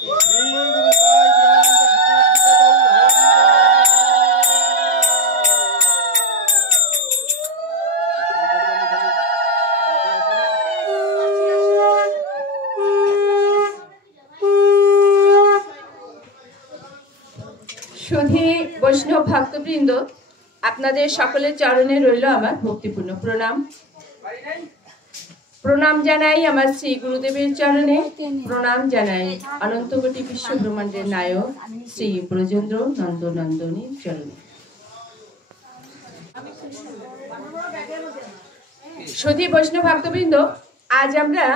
সুধী বৈষ্ণব ভক্তবৃন্দ, আপনাদের সকলের চরণে রইল আমার ভক্তিপূর্ণ প্রণাম। প্রণাম জানাই আমার শ্রী গুরুদেবের চরণে, প্রণাম জানাই অনন্ত কোটি বিশ্ব ব্রহ্মাণ্ডের নায়ক শ্রী ব্রজেন্দ্র নন্দনন্দনীর চরণে। সুধী বৈষ্ণব ভক্তবৃন্দ, আজ আমরা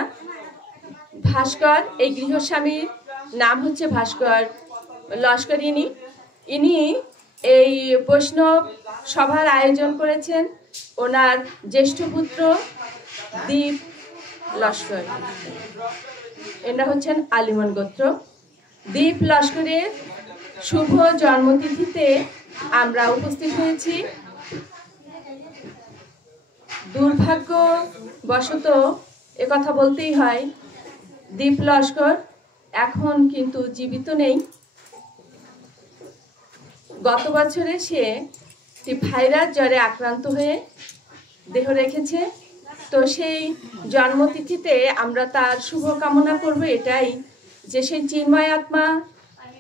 ভাস্কর, এই গৃহস্বামীর নাম হচ্ছে ভাস্কর লস্কর। ইনি এই বৈষ্ণব সভার আয়োজন করেছেন। ওনার জ্যেষ্ঠ পুত্র দীপ লস্কর, এরা হচ্ছেন আলিমন গোত্র। দীপ লস্করের শুভ জন্মতিথিতে আমরা উপস্থিত হয়েছি। দুর্ভাগ্যবশত একথা বলতেই হয়, দীপ লস্কর এখন কিন্তু জীবিত নেই। গত বছরে সে ভাইরাস জ্বরে আক্রান্ত হয়ে দেহ রেখেছে। তো সেই জন্মতিথিতে আমরা তার শুভ কামনা করব এটাই, যে সেই চিন্ময় আত্মা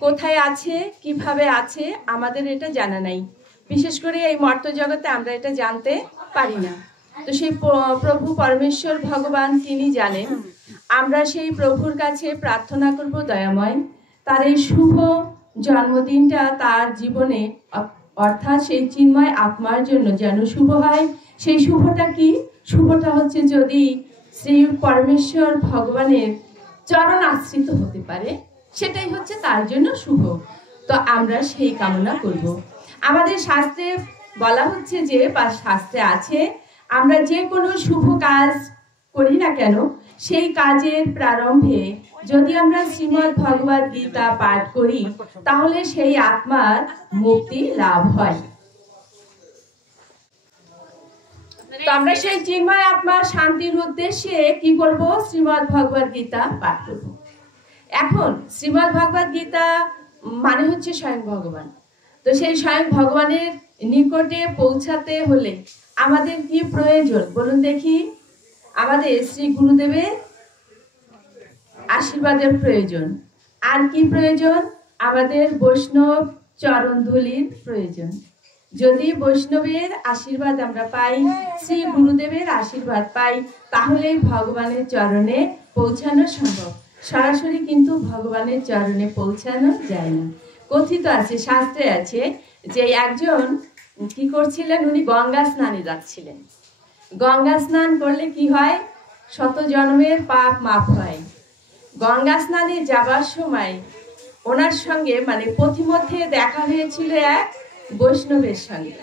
কোথায় আছে, কিভাবে আছে, আমাদের এটা জানা নাই। বিশেষ করে এই মর্ত জগতে আমরা এটা জানতে পারি না। তো সেই প্রভু পরমেশ্বর ভগবান তিনি জানেন। আমরা সেই প্রভুর কাছে প্রার্থনা করব দয়াময় তার এই শুভ জন্মদিনটা তার জীবনে, অর্থাৎ সেই চিন্ময় আত্মার জন্য যেন শুভ হয়। সেই শুভটা কি? শুভটা হচ্ছে যদি শ্রী পরমেশ্বর ভগবানের চরণ আশ্রিত হতে পারে, সেটাই হচ্ছে তার জন্য শুভ। তো আমরা সেই কামনা করব। আমাদের শাস্ত্রে বলা হচ্ছে যে, বা শাস্ত্রে আছে, আমরা যে কোনো শুভ কাজ করি না কেন, সেই কাজের প্রারম্ভে যদি আমরা শ্রীমদ্ ভগবদ গীতা পাঠ করি, তাহলে সেই আত্মার মুক্তি লাভ হয়। তো আমরা সেই চিন্ময় আত্মার শান্তির উদ্দেশ্যে কি করব? শ্রীমদ্ ভগবদ গীতা পাঠ করব। এখন শ্রীমদ্ ভগবদ গীতা মানে হচ্ছে স্বয়ং ভগবান। তো সেই স্বয়ং ভগবানের নিকটে পৌঁছাতে হলে আমাদের কি প্রয়োজন বলুন দেখি? আমাদের শ্রী গুরুদেবের আশীর্বাদের প্রয়োজন। আর কি প্রয়োজন? আমাদের বৈষ্ণব চরণ ধুলির প্রয়োজন। যদি বৈষ্ণবের আশীর্বাদ আমরা পাই, শ্রী গুরুদেবের আশীর্বাদ পাই, তাহলেই ভগবানের চরণে পৌঁছানো সম্ভব। সরাসরি কিন্তু ভগবানের চরণে পৌঁছানো যায় না। কথিত আছে, শাস্ত্রে আছে যে একজন কি করছিলেন, উনি গঙ্গা স্নানে যাচ্ছিলেন। গঙ্গা স্নান করলে কি হয়? শত জন্মের পাপ মাফ হয়। গঙ্গা স্নানে যাবার সময় ওনার সঙ্গে মানে পথিমধ্যে দেখা হয়েছিল এক বৈষ্ণবের সঙ্গে।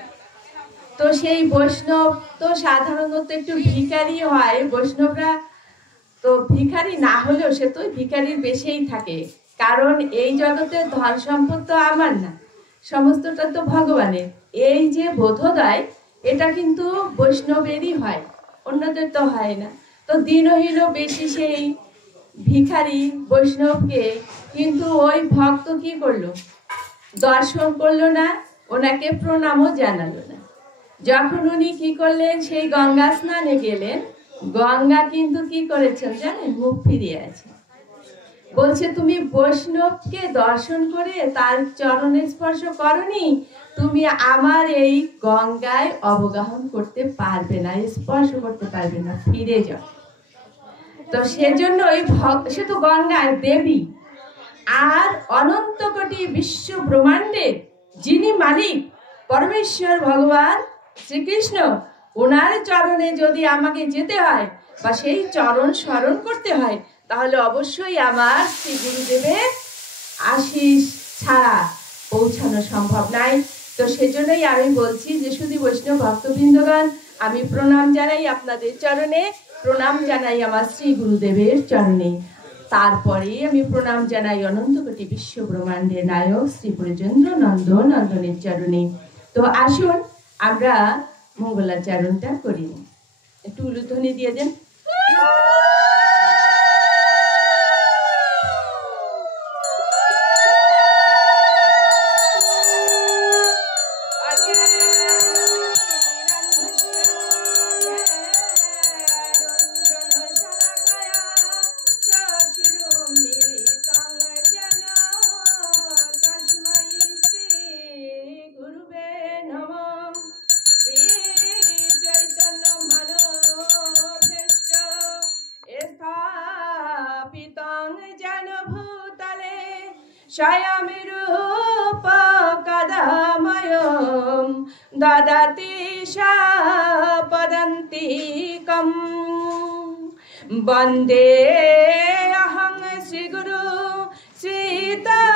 তো সেই বৈষ্ণব তো সাধারণত একটু ভিখারি হয়। বৈষ্ণবরা তো ভিখারি না হলেও সে তো ভিখারির বেশেই থাকে, কারণ এই জগতে ধন সম্পদ তো আমার না, সমস্তটা তো ভগবানের। এই যে বোধোদয়, এটা কিন্তু বৈষ্ণবেরই হয়, অন্যদের তো হয় না। তো দিনহীন বেশি সেই ভিখারি বৈষ্ণবকে কিন্তু ওই ভক্ত কি করলো? দর্শন করলো না, ওনাকে প্রণামও জানালো না। যখন উনি কি করলেন? সেই গঙ্গা স্নানে গেলেন। গঙ্গা কিন্তু কি করেছেন জানেন? মুখ ফিরিয়ে আছে। বলছে, তুমি বৈষ্ণবকে দর্শন করে তার চরণে স্পর্শ করনি, তুমি আমার এই গঙ্গায় অবগাহন করতে পারবে না, স্পর্শ করতে পারবে না, ফিরে যাও। তো সেজন্য ওই সে তো গঙ্গার দেবী, আর অনন্ত কোটি বিশ্ব ব্রহ্মাণ্ডের যিনি মালিক পরমেশ্বর ভগবান শ্রীকৃষ্ণ, ওনার চরণে যদি আমাকে যেতে হয় বা সেই চরণ স্মরণ করতে হয়, তাহলে অবশ্যই আমার শ্রী গুরুদেবের আশীষ ছাড়া পৌঁছানো সম্ভব নাই। তো সেজন্যই আমি বলছি যে শুধু বৈষ্ণব ভক্তবৃন্দগণ, আমি প্রণাম জানাই আপনাদের চরণে, প্রণাম জানাই আমার শ্রী গুরুদেবের চরণে। তারপরে আমি প্রণাম জানাই অনন্ত কোটি বিশ্ব ব্রহ্মাণ্ডের নায়ক শ্রী ব্রজেন্দ্র নন্দনের চরণে। তো আসুন আমরা মঙ্গলাচরণটা করি। একটু উলুধ্বনি দিয়ে দেন। ভূতলে স্বয়মিরূপকদাময়ং দদতি পদন্তিকম বন্দে অহং শ্রীগুরু শ্রীতপাদকমলাং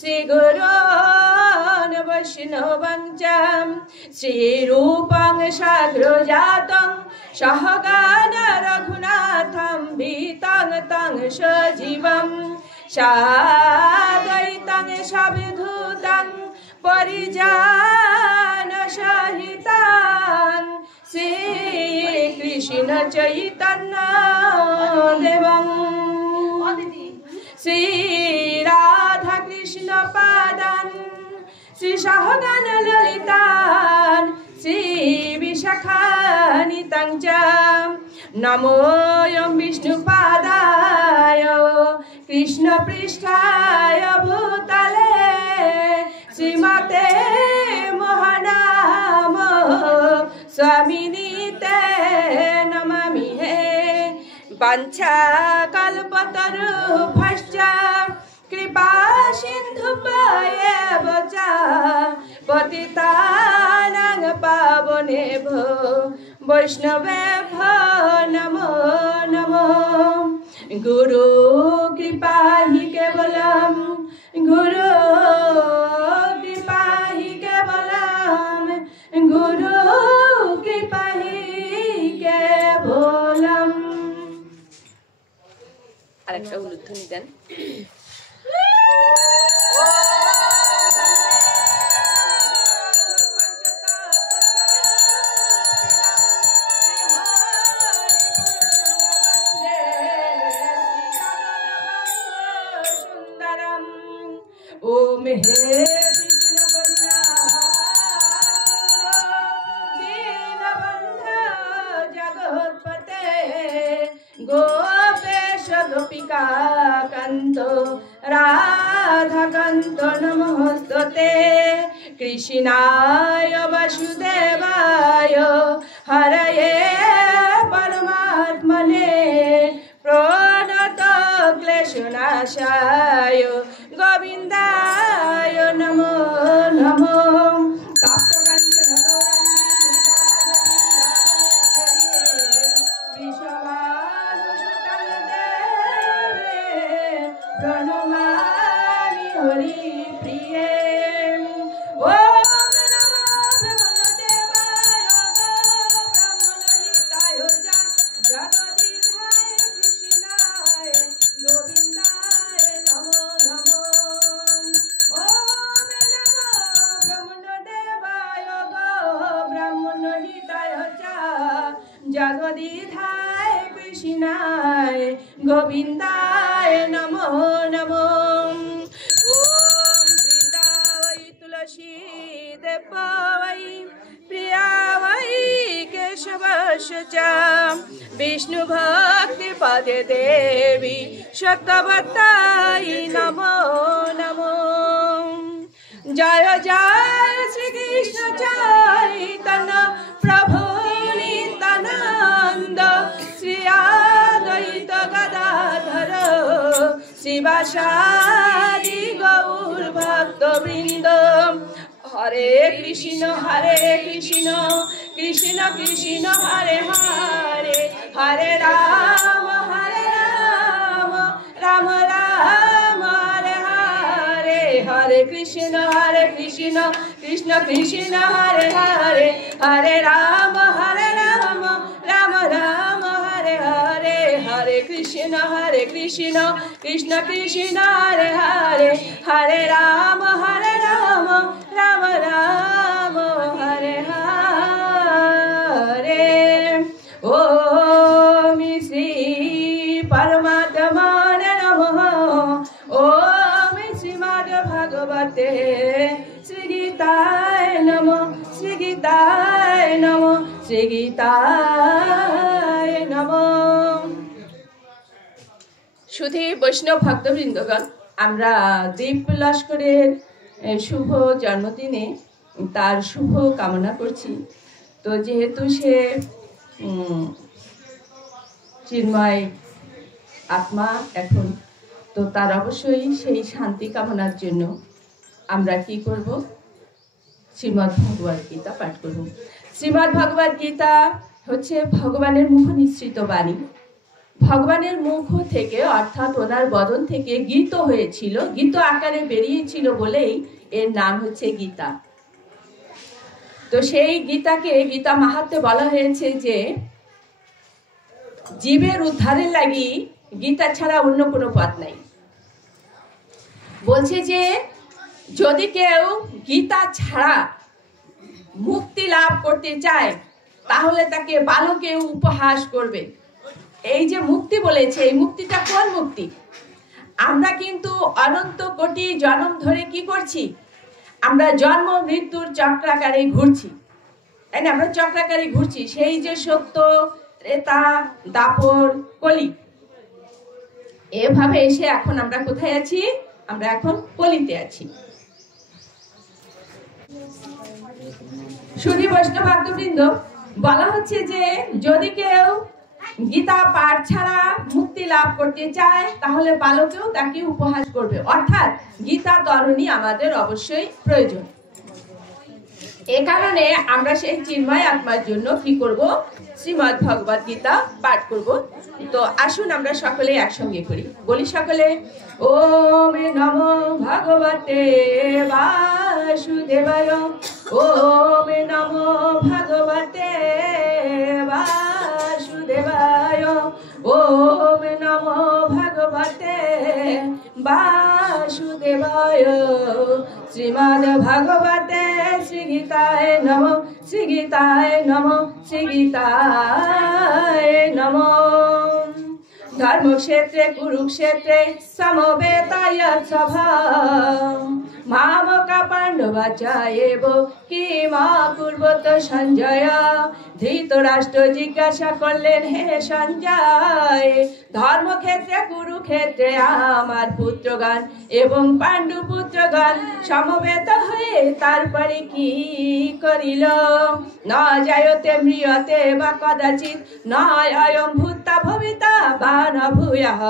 শ্রীগুরোন বৈষ্ণবং চ শ্রীরূপং সাগ্রজাতং সহগণ রঘুনাথং বিতং তং সজীবং সাদ্বৈতং সবিধূতং পরিজন সহিতং শ্রীকৃষ্ণ চৈতন্য দেবং শ্রী রাধা কৃষ্ণ পাদান শ্রী সহগণ ললিতান শ্রী বিশাখানিতাং চ নমোয়ং বিষ্ণুপাদায় কৃষ্ণ পৃষ্ঠায় ভূতলে শ্রীমতে মহানাম স্বামিনীতে নমামি হে বাঞ্ছা কল্পতরুভ্যশ্চ কৃপা সিন্ধুভ্যেব চ পতিতানাং পাবনেভ্যো বৈষ্ণবেভ্যো নমো নমো গুরু কৃপা হি কেবলম গুরু কৃপা হি কেবলম গুরু কৃপা হি কেবলম। আরেকটা উলুধ্বনি দেন। ओम हे कृष्ण करुणा दीनबंधु जगत्पते गोपेश गोपिका कांत राधा कांत नमोस्तुते कृष्णाय वासुदेवाय हरये परमात्मने प्रणत क्लेशनाशाय गोविंदाय नमो नमो। प्रणमामि हरि प्रिये जगदीधाय कृष्णाय गोविंदाय नमो नमो। ओम वृंदावै तुलसी देवै प्रिया वै केशवस्य च विष्णु भक्ति पदे देवी शतवत्ताय नमो नमो। जय जय श्री कृष्ण चैतन्य प्रभु नित्यानंद श्री अद्वैत गदाधर शिवासादि गौर भक्त वृंद। हरे कृष्ण कृष्ण कृष्ण हरे हरे हरे राम राम राम हरे हरे हरे कृष्ण कृष्ण कृष्ण हरे हरे हरे राम राम राम हरे हरे हरे कृष्ण कृष्ण कृष्ण हरे हरे हरे राम राम राम हरे हरे। ओम श्री परमात्मने नमः। ओम श्रीमद् भगवते श्री गीताय नमः श्री गीताय नमः श्री गीताय नमः। শুধু বৈষ্ণব ভক্তবৃন্দগণ, আমরা দীপ লস্করের শুভ জন্মদিনে তার শুভ কামনা করছি। তো যেহেতু সে চিন্ময় আত্মা এখন, তো তার অবশ্যই সেই শান্তি কামনার জন্য আমরা কি করব, শ্রীমদ্ ভগবদ গীতা পাঠ করব। শ্রীমদ্ ভগবদ গীতা হচ্ছে ভগবানের মুখ নিঃসৃত বাণী। ভগবানের মুখ থেকে অর্থাৎ ওনার বদন থেকে গীত হয়েছিল, গীত আকারে বেরিয়েছিল বলেই এর নাম হচ্ছে গীতা। তো সেই গীতাকে গীতা মাহাত্ম্যে বলা হয়েছে যে জীবের উদ্ধারের লাগি গীতা ছাড়া অন্য কোনো পথ নাই। বলছে যে যদি কেউ গীতা ছাড়া মুক্তি লাভ করতে চায় তাহলে তাকে বালকে উপহাস করবে। এই যে মুক্তি বলেছে, এই মুক্তিটা কোন মুক্তি? আমরা কিন্তু অনন্ত কোটি জন্ম ধরে কি করছি, আমরা জন্ম মৃত্যুর চক্রাকারে ঘুরছি, তাই না? আমরা চক্রাকারে ঘুরছি। সেই যে সত্য, ত্রেতা, দাপর, কলি, এভাবে এসে এখন আমরা কোথায় আছি? আমরা এখন কলিতে আছি। শুধু বৈষ্ণব ভক্তবৃন্দ, বলা হচ্ছে যে যদি কেউ গীতা পাঠ ছাড়া মুক্তি লাভ করতে চায় তাহলে বালকেও তাকে উপহাস করবে, অর্থাৎ গীতা তরণী আমাদের অবশ্যই প্রয়োজন। এ কারণে আমরা সেই চিন্ময় আত্মার জন্য কি করব, শ্রীমদ্ ভগবদ গীতা পাঠ করব। তো আসুন আমরা সকলে একসঙ্গে করি, বলি সকলে ওম নমো ভগবতে বাসুদেবায়, ওম নমো ভগবতে বাসুদেবায়, ওম নমো ভগবতে বাসুদেবায়। শ্রীমদ্ ভগবতে শ্রী গীতায় নমো, শ্রী গীতায় নমো, শ্রী গীতায় নমো। ধর্মক্ষেত্রে কুরুক্ষেত্রে সমবেতায় সভা, মামকা পাণ্ডবাচায়েব কিমা কুর্বত সঞ্জয়। ধৃতরাষ্ট্র জিজ্ঞাসা করলেন, হে সঞ্জয়, ধর্মক্ষেত্রে কুরুক্ষেত্রে আমার পুত্রগণ এবং পাণ্ডু পুত্রগণ সমবেত হয়ে তারপরে কি করিল? ন যায়তে মৃয়তে বা কদাচিৎ, ন অয়ং ভূতা ভবিতা বা ন ভূয়ঃ,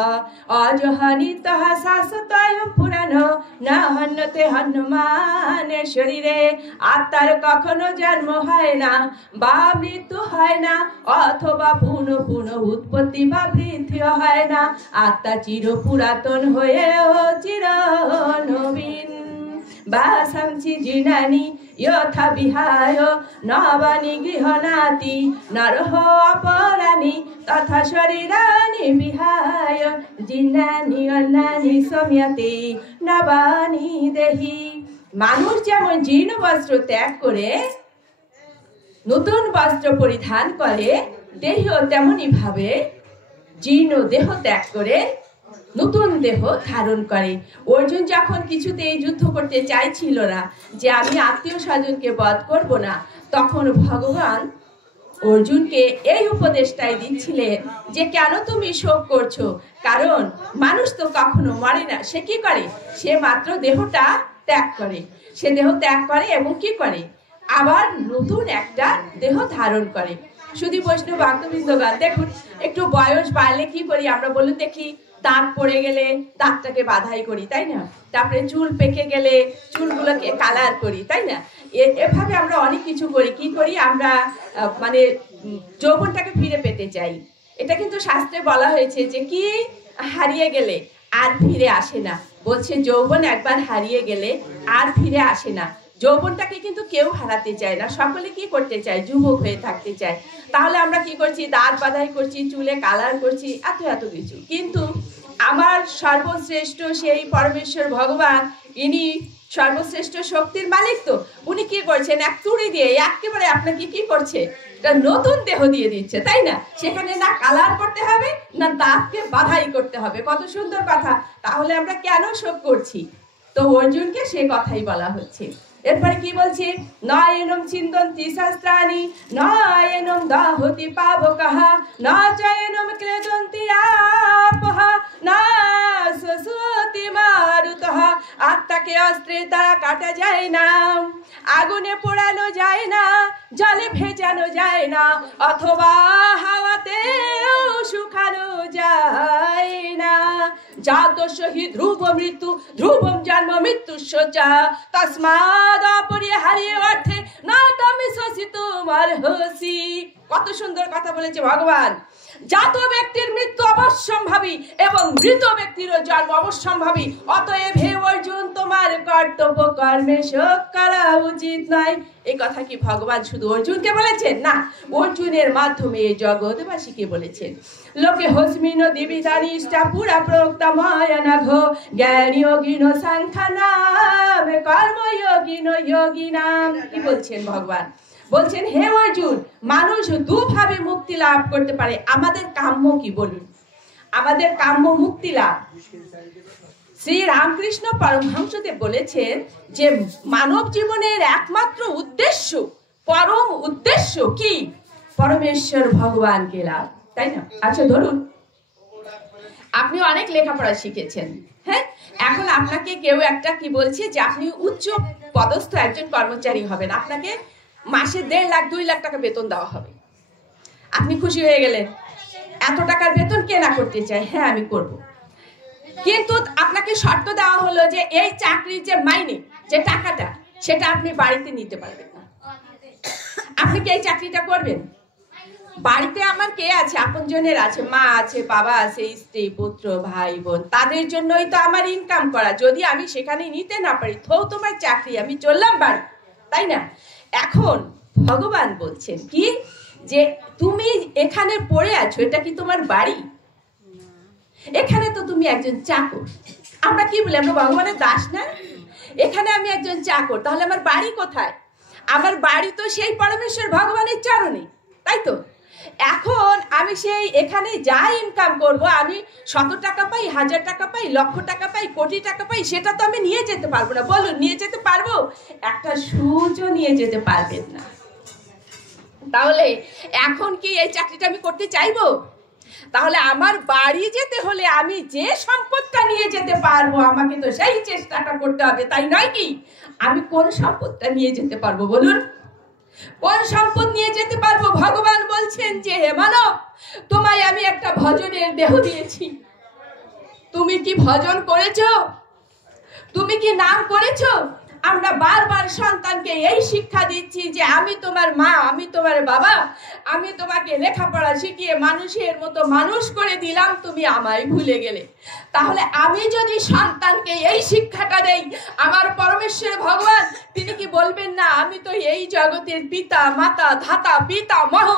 অজহনিতঃ শাশ্বতয়ং পুরাণ, ন হন্যতে হনুমানের শরীরে। আত্মার কখনো জন্ম হয় না বা মৃত্যু হয় না, অথবা পুনঃ পুনঃ উৎপত্তি বা বৃদ্ধি হয় না। আত্মা চির পুরাতন হয়েও চির নবীন। বাসাংসি জিনানি যথা বিহায়, নবানি গৃহনাতি নরহ অপরানি, তথা শরীরানি বিহায় জিনানি অন্নানি সম্যতে নবানি দেহি। মানুষ যেমন জীর্ণ বস্ত্র ত্যাগ করে নতুন বস্ত্র পরিধান করে, দেহ তেমনি ভাবে জীর্ণ দেহ ত্যাগ করে নতুন দেহ ধারণ করে। অর্জুন যখন কিছুতেই যুদ্ধ করতে চাইছিল না, যে আমি আত্মীয় স্বজনকে বধ করব না, তখন ভগবান অর্জুনকে এই উপদেশটাই দিচ্ছিলেন যে কেন তুমি শোক করছো? কারণ মানুষ তো কখনো মরে না। সে কি করে? সে মাত্র দেহটা ত্যাগ করে। সে দেহ ত্যাগ করে এবং কি করে? আবার নতুন একটা দেহ ধারণ করে। শুধু বৈষ্ণব ভক্তবৃন্দগণ দেখুন, একটু বয়স বাড়লে কি করি আমরা বলুন দেখি? দাঁত পড়ে গেলে দাঁতটাকে বাধাই করি, তাই না? তারপরে চুল পেকে গেলে চুলগুলোকে কালার করি, তাই না? এভাবে আমরা অনেক কিছু করি। কি করি আমরা? মানে যৌবনটাকে ফিরে পেতে চাই। এটা কিন্তু শাস্ত্রে বলা হয়েছে যে কি হারিয়ে গেলে আর ফিরে আসে না। বলছে যৌবন একবার হারিয়ে গেলে আর ফিরে আসে না। যৌবনটাকে কিন্তু কেউ হারাতে চায় না, সকলে কি করতে চায়? যুবক হয়ে থাকতে চায়। তাহলে আমরা কি করছি? দাঁত বাঁধাই করছি, চুলে কালার করছি, এত এত কিছু। কিন্তু আমার সর্বশ্রেষ্ঠ সেই পরমেশ্বর ভগবান, ইনি সর্বশ্রেষ্ঠ শক্তির মালিক। তো উনি কি করছেন? এক তুড়ি দিয়ে একেবারে আপনাকে কি করছে? নতুন দেহ দিয়ে দিচ্ছে, তাই না? সেখানে না কালার করতে হবে, না দাঁতকে বাধাই করতে হবে। কত সুন্দর কথা! তাহলে আমরা কেন শোক করছি? তো অর্জুনকে সে কথাই বলা হচ্ছে। এরপরে কি বলছে? নয়নম চিন্তন্তি শাস্ত্রাণি, নয়নম দাহতি পাবকঃ, ন চয়নম ক্লেদন্তি আপঃ, না শোষতি মারুতঃ। আত্মাকে অস্ত্রের দ্বারা কাটা যায় না, আগুনে পোড়ানো যায় না, জলে ভেজানো যায় না, অথবা হাওয়াতেও শুকানো যায় না। জাতস্য হি ধ্রুব মৃত্যু ধ্রুবম জন্ম মৃত্যু শোচা তস্মাদ অপরিহার্য অর্থে না তুমি শশী তোমার হসি। কত সুন্দর কথা বলেছে ভগবান। জাত ব্যক্তির মৃত্যু অবশ্যম্ভাবী এবং মৃত ব্যক্তিরও জন্ম অবশ্যম্ভাবী। অতএব হে অর্জুন, তোমার কর্তব্য কর্মে শোক করা উচিত নয়। এই কথা কি ভগবান শুধু অর্জুনকে বলেছেন? না, অর্জুনের মাধ্যমে এই জগৎবাসীকে বলেছেন। লোকে হস্মিন দিবিদানি ইষ্টা পুরা প্রোক্তময়নঘ জ্ঞানী যোগিন সাংখ্যানাম কর্মযোগিন যোগিনাম। কি বলছেন ভগবান? বলছেন হে অর্জুন, মানুষ দুভাবে মুক্তি লাভ করতে পারে। আমাদের কাম্য কি বলুন? আমাদের কাম্য মুক্তি লাভ। শ্রী রামকৃষ্ণ পরমহংসদেব বলেছেন যে মানব জীবনের একমাত্র উদ্দেশ্য, পরম উদ্দেশ্য কি? পরমেশ্বর ভগবানকে লাভ, তাই না? আচ্ছা ধরুন আপনি অনেক লেখাপড়া শিখেছেন, হ্যাঁ, এখন আপনাকে কেউ একটা কি বলছে যে আপনি উচ্চ পদস্থ একজন কর্মচারী হবেন, আপনাকে মাসে 1.5 লাখ 2 লাখ টাকা বেতন দেওয়া হবে। আপনি খুশি হয়ে গেলেন, এত টাকার বেতন কে না করতে চায়? হ্যাঁ আমি করব। কিন্তু আপনাকে শর্ত দেওয়া হলো যে এই চাকরির যে মাইনে, যে টাকাটা, সেটা আপনি বাড়িতে নিতে পারবেন না। আপনি কি এই চাকরিটা করবেন? বাড়িতে আমার কে আছে? আপনজনের আছে, মা আছে, বাবা আছে, স্ত্রী, পুত্র, ভাই বোন, তাদের জন্যই তো আমার ইনকাম করা। যদি আমি সেখানে নিতে না পারি, তো তোমার চাকরি, আমি চললাম বাড়ি, তাই না? এখন ভগবান বলছেন কি যে তুমি এখানে পড়ে আছো, এটা কি তোমার বাড়ি? এখানে তো তুমি একজন চাকর। আমরা কি বলি? আমরা ভগবানের দাস না? এখানে আমি একজন চাকর, তাহলে আমার বাড়ি কোথায়? আমার বাড়ি তো সেই পরমেশ্বর ভগবানের চরণে, তাই তো? এখন আমি সেই এখানে যা ইনকাম করব, আমি 100 টাকা পাই, 1000 টাকা পাই, লক্ষ টাকা পাই, কোটি টাকা পাই, সেটা তো আমি নিয়ে যেতে পারবো না। বলুন, নিয়ে যেতে পারবো? একটা সূর্য নিয়ে যেতে পারবেন না। তাহলে এখন কি এই চাকরিটা আমি করতে চাইবো? তাহলে আমার বাড়ি যেতে হলে আমি যে সম্পদটা নিয়ে যেতে পারবো, আমাকে তো সেই চেষ্টাটা করতে হবে, তাই নয় কি? আমি কোন সম্পদটা নিয়ে যেতে পারবো বলুন? কোন সম্পদ নিয়ে যেতে পারবো? ভগবান বলছেন যে হে মানব, তোমায় আমি একটা ভজনের দেহ দিয়েছি। তুমি কি ভজন করেছো? তুমি কি নাম করেছো? আমরা বারবার সন্তানকে এই শিক্ষা দিচ্ছি যে আমি তোমার মা, আমি তোমার বাবা, আমি তোমাকে লেখাপড়া শিখিয়ে মানুষের মতো মানুষ করে দিলাম, তুমি আমায় ভুলে গেলে। তাহলে আমি যদি সন্তানকে এই শিক্ষাটা দেই, আমার পরমেশ্বর ভগবান তিনি কি বলবেন না আমি তো এই জগতের পিতা মাতা ধাতা পিতা মহ?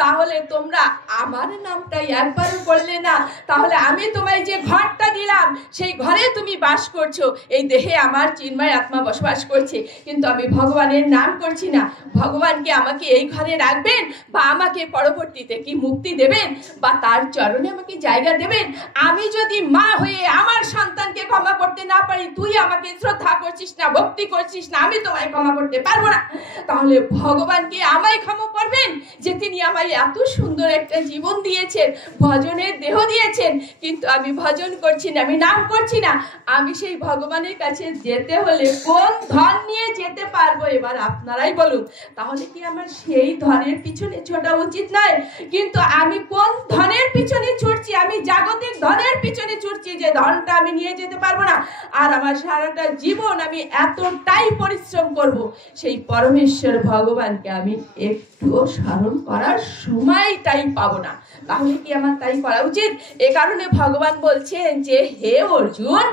তাহলে তোমরা আমার নামটাই একবারও করলে না। তাহলে আমি তোমায় যে ঘরটা দিলাম, সেই ঘরে তুমি বাস করছো, এই দেহে আমার চিন্ময় আত্মা বসবাস করছে, কিন্তু আমি ভগবানের নাম করছি না। ভগবানকে আমাকে এই ঘরে রাখবেন, বা আমাকে পরবর্তীতে কি মুক্তি দেবেন, বা তার চরণে আমাকে জায়গা দেবেন? আমি যদি মা হয়ে আমার সন্তানকে ক্ষমা করতে না পারি, তুই আমাকে শ্রদ্ধা করছিস না, ভক্তি করছিস না, আমি তোমায় ক্ষমা করতে পারবো না। তাহলে ভগবান কি আমায় ক্ষমা করবেন যে তিনি আমায় এত সুন্দর একটা জীবন দিয়েছেন, ভজনের দেহ দিয়েছেন, কিন্তু আমি ভজন করছি না, আমি নাম করছি না? আমি সেই ভগবানের কাছে যেতে হলে কোন ধন নিয়ে যেতে পারবো? এবার আপনারাই বলুন। তাহলে কি আমার সেই ধনের পিছনে ছোটা উচিত নয়? কিন্তু আমি কোন ধনের পিছনে ছুটছি? আমি জাগতিক ধনের পিছনে ছুটছি, যে ধনটা আমি নিয়ে যেতে পারবো না। আর আমার সারাটা জীবন আমি এতটাই পরিশ্রম করব, সেই পরমেশ্বর ভগবানকে আমি একটুও স্মরণ করার সময়টাই পাবো না। তাহলে কি আমার তাই করা উচিত? এ কারণে ভগবান বলছেন যে হে অর্জুন,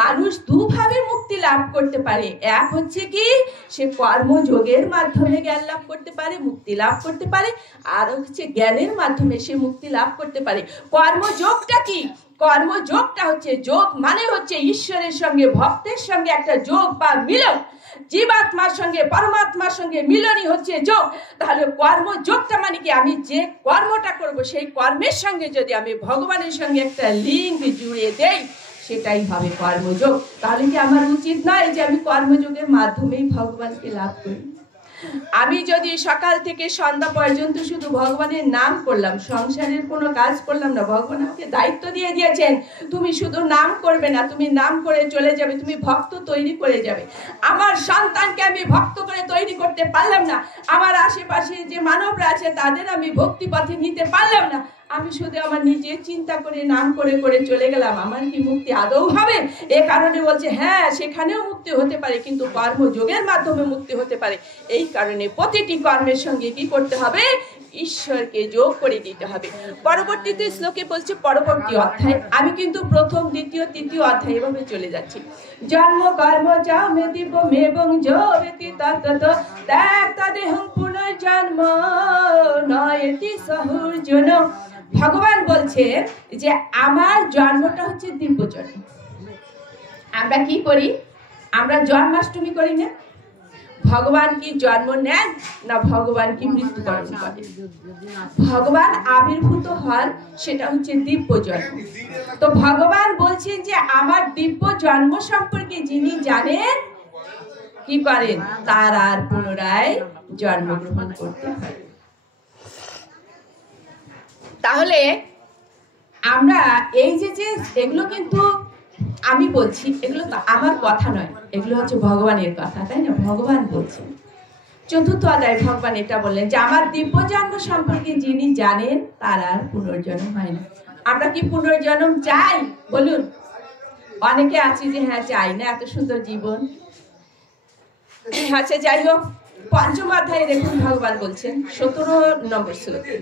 মানুষ দুভাবে মুক্তি লাভ করতে পারে। এক হচ্ছে কি, সে কর্মযোগের মাধ্যমে জ্ঞান লাভ করতে পারে, মুক্তি লাভ করতে পারে। আর হচ্ছে জ্ঞানের মাধ্যমে সে মুক্তি লাভ করতে পারে। কর্মযোগটা কি? কর্মযোগটা হচ্ছে, যোগ মানে হচ্ছে ঈশ্বরের সঙ্গে ভক্তের সঙ্গে একটা যোগ বা মিলন। জীবাত্মার সঙ্গে পরমাত্মার সঙ্গে মিলনই হচ্ছে যোগ। তাহলে কর্মযোগটা মানে কি, আমি যে কর্মটা করব সেই কর্মের সঙ্গে যদি আমি ভগবানের সঙ্গে একটা লিঙ্ক জুড়ে দেই, সেটাই হবে কর্মযোগ। তাহলে কি আমার উচিত নয় যে আমি কর্মযোগের মাধ্যমেই ভগবানকে লাভ করি? আমি যদি সকাল থেকে সন্ধ্যা পর্যন্ত শুধু ভগবানের নাম করলাম, সংসারের কোনো কাজ করলাম না, ভগবান আমাকে দায়িত্ব দিয়ে দিয়েছেন তুমি শুধু নাম করবে না, তুমি নাম করে চলে যাবে, তুমি ভক্ত তৈরি করে যাবে। আমার সন্তানকে আমি ভক্ত করে তৈরি করতে পারলাম না, আমার আশেপাশে যে মানবরা আছে তাদের আমি ভক্তি পথে নিতে পারলাম না, আমি শুধু আমার নিজের চিন্তা করে নাম করে করে চলে গেলাম, আমার কি মুক্তি আদৌ হবে? এ কারণে বলছে হ্যাঁ, সেখানেও মুক্তি হতে পারে, কিন্তু কর্মযোগের মাধ্যমে মুক্তি হতে পারে। এই কারণে প্রতিটি কর্মের সঙ্গে কি করতে হবে? ঈশ্বরকে যোগ করে দিতে হবে। পরবর্তীতে শ্লোকে বলছে পরবর্তী অধ্যায়, আমি কিন্তু প্রথম, দ্বিতীয়, তৃতীয় অধ্যায় এভাবে চলে যাচ্ছি। জন্ম কর্ম যা মেদিবম এবং যোবেতি তত্ত্বত ত্যাগ তদেহং পুনর্জন্ম নয়তি সহুর্জন। ভগবান বলছে যে আমার জন্মটা হচ্ছে দিব্য জন্ম। আমরা কি করি? আমরা জন্মাষ্টমী করি না? ভগবান কি জন্ম নেন না ভগবান কি মৃত্যুবরণ করেন? ভগবান আবির্ভূত হন, সেটা হচ্ছে দিব্য জন্ম। তো ভগবান বলছেন যে আমার দিব্য জন্ম সম্পর্কে যিনি জানেন, কি করেন? তার আর পুনরায় জন্মগ্রহণ করতে হয়। তাহলে আমরা এই যে এগুলো কিন্তু আমি বলছি, এগুলো তো আমার কথা নয়, এগুলো হচ্ছে ভগবানের কথা, তাই না? ভগবান বলছেন চতুর্থ অধ্যায় ভগবান এটা বললেন যে আমার দিব্য জন্ম সম্পর্কে যিনি জানেন তার আর পুনর্জন্ম হয় না। আমরা কি পুনর্জন্ম চাই? বলুন। অনেকে আছে যে হ্যাঁ চাই না, এত সুন্দর জীবন। আচ্ছা, যাই হোক, পঞ্চম অধ্যায়ে দেখুন ভগবান বলছেন 17 নম্বর শ্লোকে,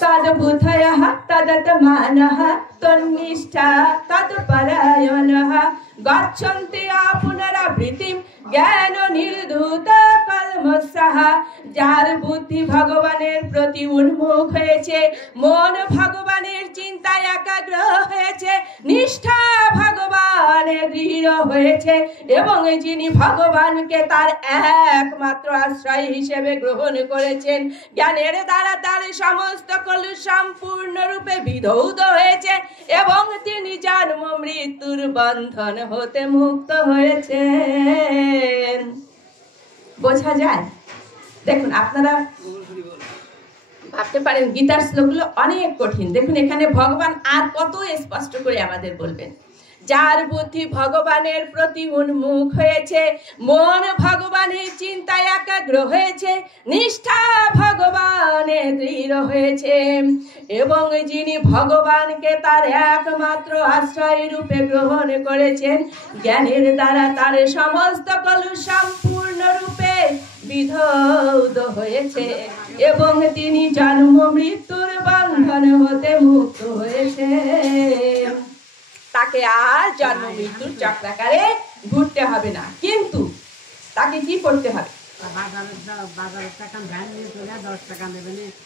তদ্বুদ্ধয়ঃ তদতমানঃ তন্নিষ্ঠা তৎপরায়ণঃ গচ্ছন্তি পুনরাবৃত্তিম জ্ঞান নির্ধূত কলমস্যাঃ। যার বুদ্ধি ভগবানের প্রতি উন্মুখ হয়েছে, মন ভগবানের চিন্তায় একাগ্র হয়েছে, নিষ্ঠা ভগবানে দৃঢ় হয়েছে এবং যিনি ভগবানকে তার একমাত্র আশ্রয় হিসেবে গ্রহণ করেছেন, জ্ঞানের দ্বারা তার সমস্ত কলুষ সম্পূর্ণরূপে বিধৌত হয়েছে এবং তিনি জন্ম মৃত্যুর বন্ধন হতে মুক্ত হয়েছেন। বোঝা যায়? দেখুন, আপনারা ভাবতে পারেন গীতার শ্লোকগুলো অনেক কঠিন। দেখুন এখানে ভগবান আর কত স্পষ্ট করে আমাদের বলবেন। যার বুদ্ধি ভগবানের প্রতি উন্মুখ হয়েছে, মন ভগবানের চিন্তায় একাগ্র হয়েছে, নিষ্ঠা ভগবানে দৃঢ় হয়েছে এবং যিনি ভগবানকে তার একমাত্র আশ্রয় রূপে গ্রহণ করেছেন, জ্ঞানের দ্বারা তার সমস্ত কলুষ সম্পূর্ণরূপে বিধৌত হয়েছে এবং তিনি জন্ম মৃত্যুর বন্ধন হতে মুক্ত হয়েছে, তাকে আর জন্ম মৃত্যুর চক্রাকারে ঘুরতে হবে না। কিন্তু তাকে কি করতে হবে?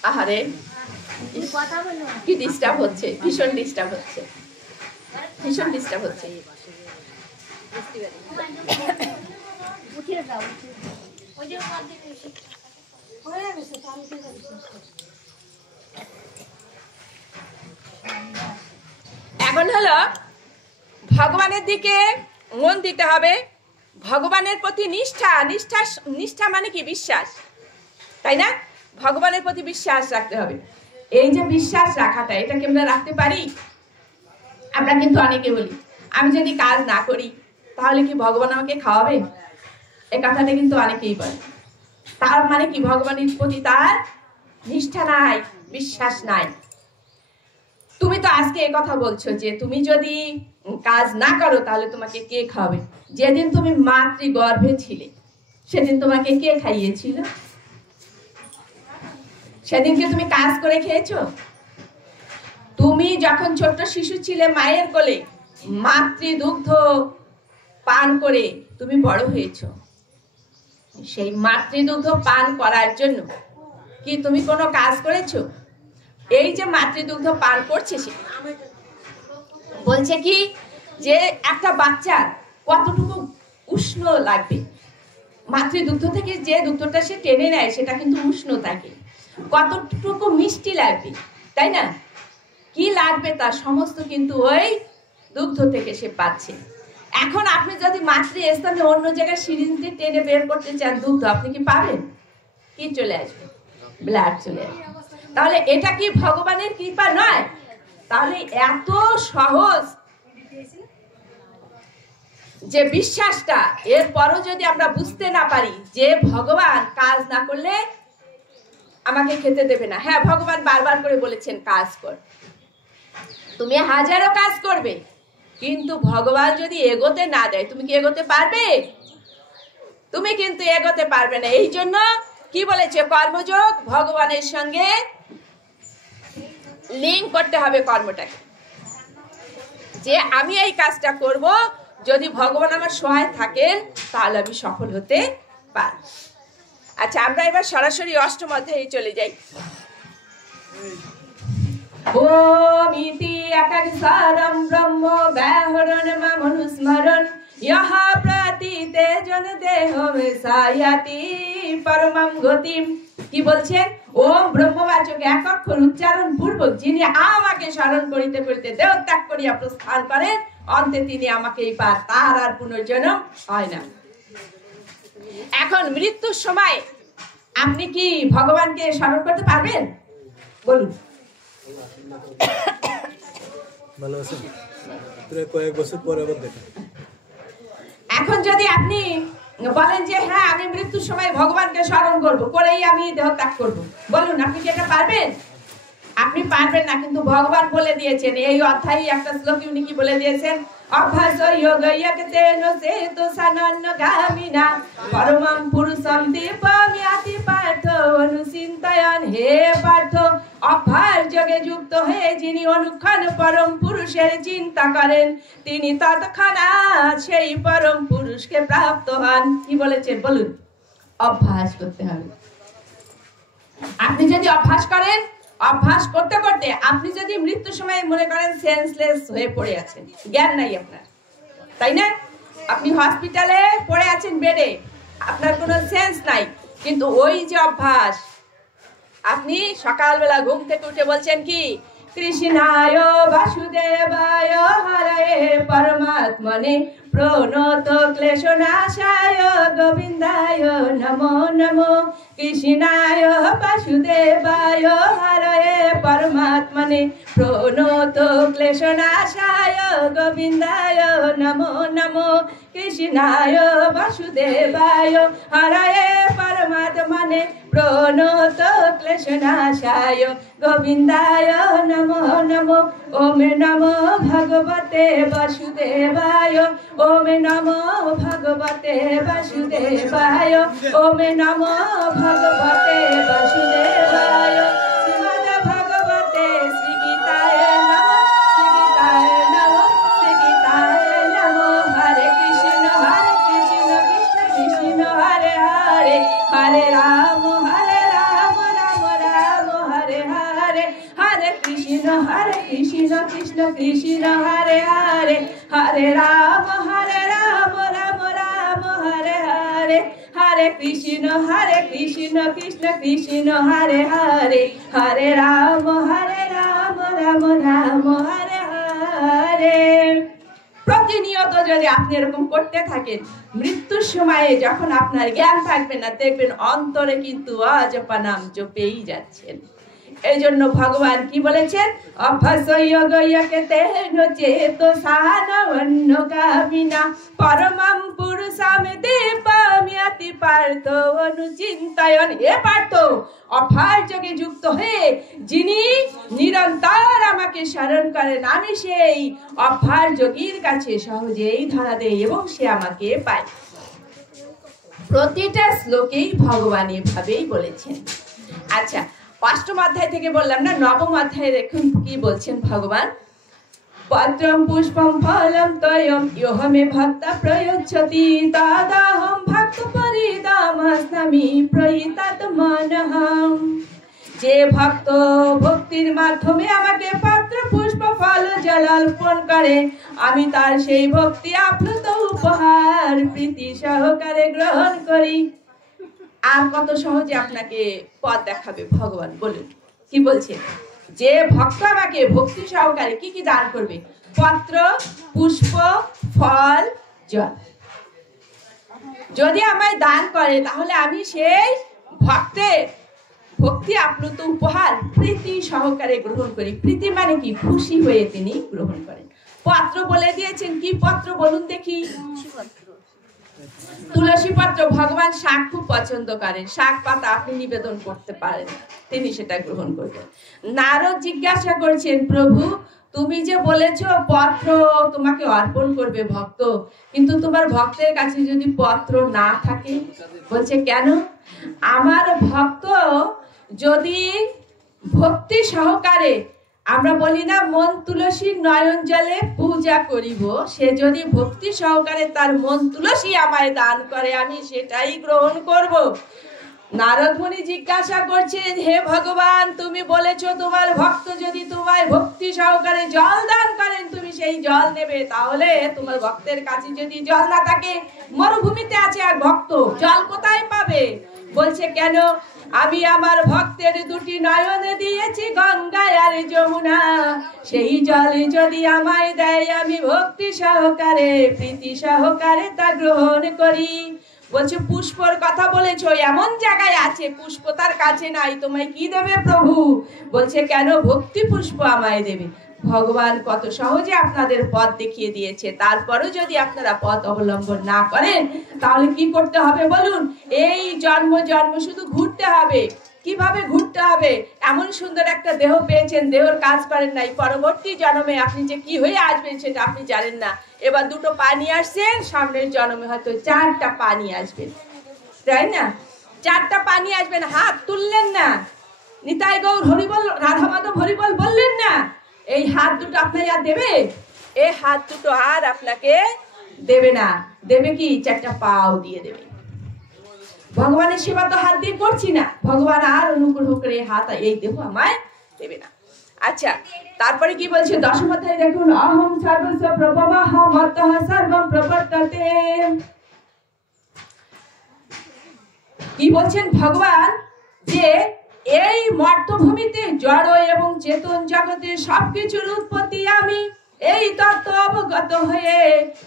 আহারে, কি ডিস্টার্ব হচ্ছে, ভীষণ ডিস্টার্ব হচ্ছে, ভীষণ ডিস্টার্ব হচ্ছে। এখন হলো ভগবানের দিকে মন দিতে হবে, ভগবানের প্রতি নিষ্ঠা। নিষ্ঠা মানে কি? বিশ্বাস, তাই না? ভগবানের প্রতি বিশ্বাস রাখতে হবে। এই যে বিশ্বাস রাখাটা, এটা কি আমরা রাখতে পারি? আমরা কিন্তু অনেকে বলি আমি যদি কাজ না করি তাহলে কি ভগবান আমাকে খাওয়াবে? এই কথাটা কিন্তু অনেকেই বলে। তার মানে কি? ভগবানের প্রতি তার নিষ্ঠা নাই, বিশ্বাস নাই। তুমি তো আজকে এই কথা বলছো যে তুমি যদি কাজ না করো তাহলে তোমাকে কে খাওয়াবে? যেদিন তুমি মাতৃগর্ভে ছিলে সেদিন তোমাকে কে খাইয়েছিল? সেদিনকে তুমি কাজ করে খেয়েছো? তুমি যখন ছোট্ট শিশু ছিলে মায়ের কোলে মাতৃদুগ্ধ পান করে তুমি বড় হয়েছো। সেই মাতৃদুগ্ধ পান করার জন্য কি তুমি কোনো কাজ করেছো? এই যে মাতৃদুগ্ধ পান করছে, সে বলছে কি যে একটা বাচ্চার কতটুকু উষ্ণ লাগবে, মাতৃদুগ্ধ থেকে যে দুগ্ধটা সে টেনে নেয় সেটা কিন্তু উষ্ণ থাকে, কতটুকু মিষ্টি লাগবে, তাই না? কি লাগবে তার সমস্ত কিন্তু ওই দুগ্ধ থেকে সে পাচ্ছে। এখন আপনি যদি মাতৃস্থানে অন্য জায়গায় সিরিঞ্জ দিয়ে টেনে বের করতে চান দুগ্ধ, আপনি কি পাবেন? কি চলে আসবে? ব্লাড চলে আসবে। তাহলে এটা কি ভগবানের কৃপা নয়? তাহলে এত সহজ যে বিশ্বাসটা, এরপরও যদি আমরা বুঝতে না পারি যে ভগবান কাজ না করলে আমাকে খেতে দেবে না। হ্যাঁ, ভগবান বারবার করে বলেছেন কাজ কর, তুমি হাজারো কাজ করবে, কিন্তু ভগবান যদি এগোতে না দেয়, তুমি কি এগোতে পারবে? তুমি কিন্তু এগোতে পারবে না। এই জন্য কি বলেছে, কর্মযোগ ভগবানের সঙ্গে লিঙ্ক করতে হবে কর্মটাকে, যে আমি এই কাজটা করব, যদি ভগবান আমার সহায় থাকেন তাহলে আমি সফল হতে পারি। আচ্ছা, আমরা এবার সরাসরি অষ্টম অধ্যায়ে চলে যাই। ওম ইতি একাক্ষরম ব্রহ্ম ব্যাহরণ মনুস্মরণ ইহ প্রতীতে জন দেহম সায়াতি পরমম গতিম। কি বলছেন? ওম ব্রহ্মবাচক এক অক্ষর উচ্চারণ পূর্বক যিনি আমাকে স্মরণ করিতে করিতে দেহ ত্যাগ করিয়া প্রস্থান করেন, অন্তে তিনি আমাকেই পার, তার আর পুনর্জন্ম হয় না। এখন মৃত্যুর সময় আপনি কি ভগবানকে স্মরণ করতে পারবেন? বলুন। ভালো আছেন? কয়েক বছর পরে আবার দেখা। এখন যদি আপনি বলেন যে হ্যাঁ আমি মৃত্যুর সময় ভগবানকে স্মরণ করব, করেই আমি দেহ ত্যাগ করব, বলুন আপনি কি এটা পারবেন? আপনি পারবেন না। কিন্তু ভগবান বলে দিয়েছেন এই অধ্যায়ে একটা শ্লোকে, উনি কি বলে দিয়েছেন? অভ্যাস যোগয়কেতেন সেতো সানন্নগামিনা পরমং পুরুষং দীপমিয়াতি পার্থ অনুচিন্তয়ন। হে পার্থ, অভ্যাস যোগে যুক্ত হয়ে যিনি অনুক্ষণ পরম পুরুষের চিন্তা করেন, তিনি তৎক্ষণাৎ সেই পরম পুরুষকে প্রাপ্ত হন। কি বলেছেন বলুন? অভ্যাস করতে হবে। আপনি যদি অভ্যাস করেন, অভ্যাস করতে করতে আপনি যদি মৃত্যুর সময় মনে করেন সেন্সলেস হয়ে পড়ে আছেন, জ্ঞান নাই আপনার, তাই না? আপনি হসপিটালে পড়ে আছেন বেডে, আপনার কোনো সেন্স নাই, কিন্তু ওই যে অভ্যাস, আপনি সকালবেলা ঘুম থেকে উঠে বলছেন কি, কৃষ্ণায় বাসুদেবায় হরয়ে পরমাত্মনে প্রণত ক্লেশনাশায় গোবিন্দায় নমো নমো। কৃষ্ণায় বাসুদেবায় হরয়ে পরমাত্মনে প্রণত ক্লেশনাশায় গোবিন্দায় নমো নমো। কৃষ্ণায় বাসুদেবায় হরয়ে পরমাত্মনে প্রণত ক্লেশনাশায় গোবিন্দায় নমো নমো। ওম নমো ভগবতে বাসুদেবায়, ওম নমো ভগবতে বাসুদেবায়, ওম নমো ভগবতে বাসুদেবায়। শ্রীমদ্ ভগবতে শ্রীগীতায় নমঃ, শ্রীগীতায় নমঃ, শ্রীগীতায় নমঃ। হরে কৃষ্ণ কৃষ্ণ কৃষ্ণ হরে হরে, হরে রাম রাম রাম হরে হরে, হরে কৃষ্ণ কৃষ্ণ কৃষ্ণ হরে হরে, হরে রাম রাম রাম হরে হরে, হরে কৃষ্ণ কৃষ্ণ কৃষ্ণ হরে হরে, হরে রাম রাম রাম হরে হরে। প্রতিনিয়ত যদি আপনি এরকম করতে থাকেন, মৃত্যুর সময়ে যখন আপনার জ্ঞান থাকবে না, দেখবেন অন্তরে কিন্তু অজপা নাম জপেই যাচ্ছেন। এই জন্য ভগবান কি বলেছেন? অভ্যাস যোগয়কেতেন চেতো সানন্নগামিনা পরমং পুরুষং দীপমিয়াতি পার্থ অনুচিন্তয়ন। হে পার্থ, অভ্যাস যোগে যুক্ত হয়ে যিনি নিরন্তর আমাকে স্মরণ করেন, আমি সেই অভ্যাস যোগীর কাছে সহজেই ধরা দেই এবং সে আমাকে পায়। প্রতিটা শ্লোকেই ভগবান এভাবেই বলেছেন। আচ্ছা, অষ্টম অধ্যায় থেকে বললাম না, নবম অধ্যায়ে দেখুন কি বলছেন ভগবান। পত্রম পুষ্পম ফলম তয়ম ইহমে ভক্ত প্রয়োচ্ছতি তদাহম ভক্ত পরিদামস্নামি প্রহিতাত মনহম। যে ভক্ত ভক্তির মাধ্যমে আমাকে পত্র পুষ্প ফল জল অর্পণ করে, আমি তার সেই ভক্তি আপ্লুত উপহার প্রীতি সহকারে গ্রহণ করি। আর কত সহজে আপনাকে পথ দেখাবে ভগবান, বলুন কি বলছেন? যে ভক্ত আমাকে ভক্তি সহকারে কি কি দান করবে? পত্র পুষ্প ফল জল যদি আমায় দান করে, তাহলে আমি সেই ভক্তের ভক্তি আপ্লুত উপহার প্রীতি সহকারে গ্রহণ করি। প্রীতি মানে কি? খুশি হয়ে তিনি গ্রহণ করেন। পত্র বলে দিয়েছেন, কি পত্র বলুন দেখি? তুলসী পত্র। ভগবান শাক খুব পছন্দ করেন, শাক পাতা আপনি নিবেদন করতে পারেন, তিনি সেটা গ্রহণ করবেন। নারদ জিজ্ঞাসা করছেন, প্রভু তুমি যে বলেছো পত্র তোমাকে অর্পণ করবে ভক্ত, কিন্তু তোমার ভক্তের কাছে যদি পত্র না থাকে, বলছে কেন? আমার ভক্ত যদি ভক্তি সহকারে, আমরা বলি না মন তুলসী নয়ন জলে পূজা করিব, সে যদি ভক্তি সহকারে তার মন তুলসী আমায় দান করে, আমি সেটাই গ্রহণ করব। নারদ মুনি জিজ্ঞাসা করছেন, হে ভগবান, তুমি বলেছো তোমার ভক্ত যদি তোমায় ভক্তি সহকারে জল দান করেন তুমি সেই জল নেবে, তাহলে তোমার ভক্তের কাছে যদি জল না থাকে, মরুভূমিতে আছে এক ভক্ত, জল কোথায় পাবে? বলছে কেন? আমি আমার ভক্তের দুটি নয়নে দিয়েছি গঙ্গা আর যমুনা, সেই জল যদি আমায় দেয় আমি ভক্তি সহকারে প্রীতি সহকারে তা গ্রহণ করি। বলছে পুষ্পর কথা বলেছো, এমন জায়গায় আছে পুষ্প তার কাছে নাই, তোমায় কি দেবে প্রভু? বলছে কেন? ভক্তি পুষ্প আমায় দেবে। ভগবান কত সহজে আপনাদের পথ দেখিয়ে দিয়েছে, তারপরও যদি আপনারা পথ অবলম্বন না করেন তাহলে কি করতে হবে বলুন? এই জন্ম জন্ম শুধু ঘুরতে হবে। কিভাবে ঘুরতে হবে? এমন সুন্দর একটা দেহ পেয়েছেন, দেহর কাজ করেন নাই, পরবর্তী জন্মে আপনি যে কি হয়ে আসবেন সেটা আপনি জানেন না। এবার দুটো পা নিয়ে আসছেন, সামনের জন্মে হয়তো 4টা পা নিয়ে আসবেন, তাই না? 4টা পা নিয়ে আসবেন, হাত তুললেন না, নিতাই গৌর হরিবল রাধা মাধব হরিবল বললেন না, এই হাত দুটো আপনার আর দেবে? এই হাত দুটো আর আপনাকে দেবে না, দেবে কি? 4টা পাও দিয়ে দেবে। ভগবানের সেবা তো হাত দিয়ে করছি না, ভগবান আর অনুগ্রহ করে হাত এই দেব আমায় দেবে না। আচ্ছা, তারপরে কি বলছে 10ম অধ্যায় দেখুন, অহম সর্বস্ব প্রভবঃ মত্তঃ সর্বং প্রবর্ততে। কি বলছেন ভগবান? যে এই মর্তভূমিতে জড় এবং চেতন জগতের সবকিছুর উৎপত্তি আমি, এই তত্ত্ব অবগত হয়ে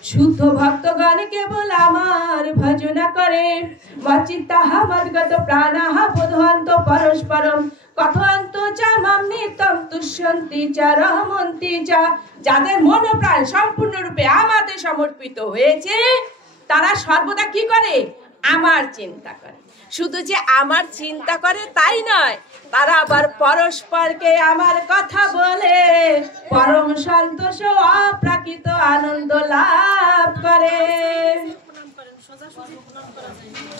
শুদ্ধ ভক্তগণ কেবল আমার ভজনা করে। মচ্চিত্তাহ মদ্গত প্রাণাহ বোধন্ত পরস্পরম কথন্ত চ মাম নিত্যম তুষ্যন্তি চ রহমন্তি চ। যাদের মন প্রাণ সম্পূর্ণরূপে আমাতে সমর্পিত হয়েছে, তারা সর্বদা কি করে? আমার চিন্তা করে। শুধু যে আমার চিন্তা করে তাই নয়, তারা আবার পরস্পরকে আমার কথা বলে পরম সন্তোষ অপ্রাকৃত আনন্দ লাভ করে।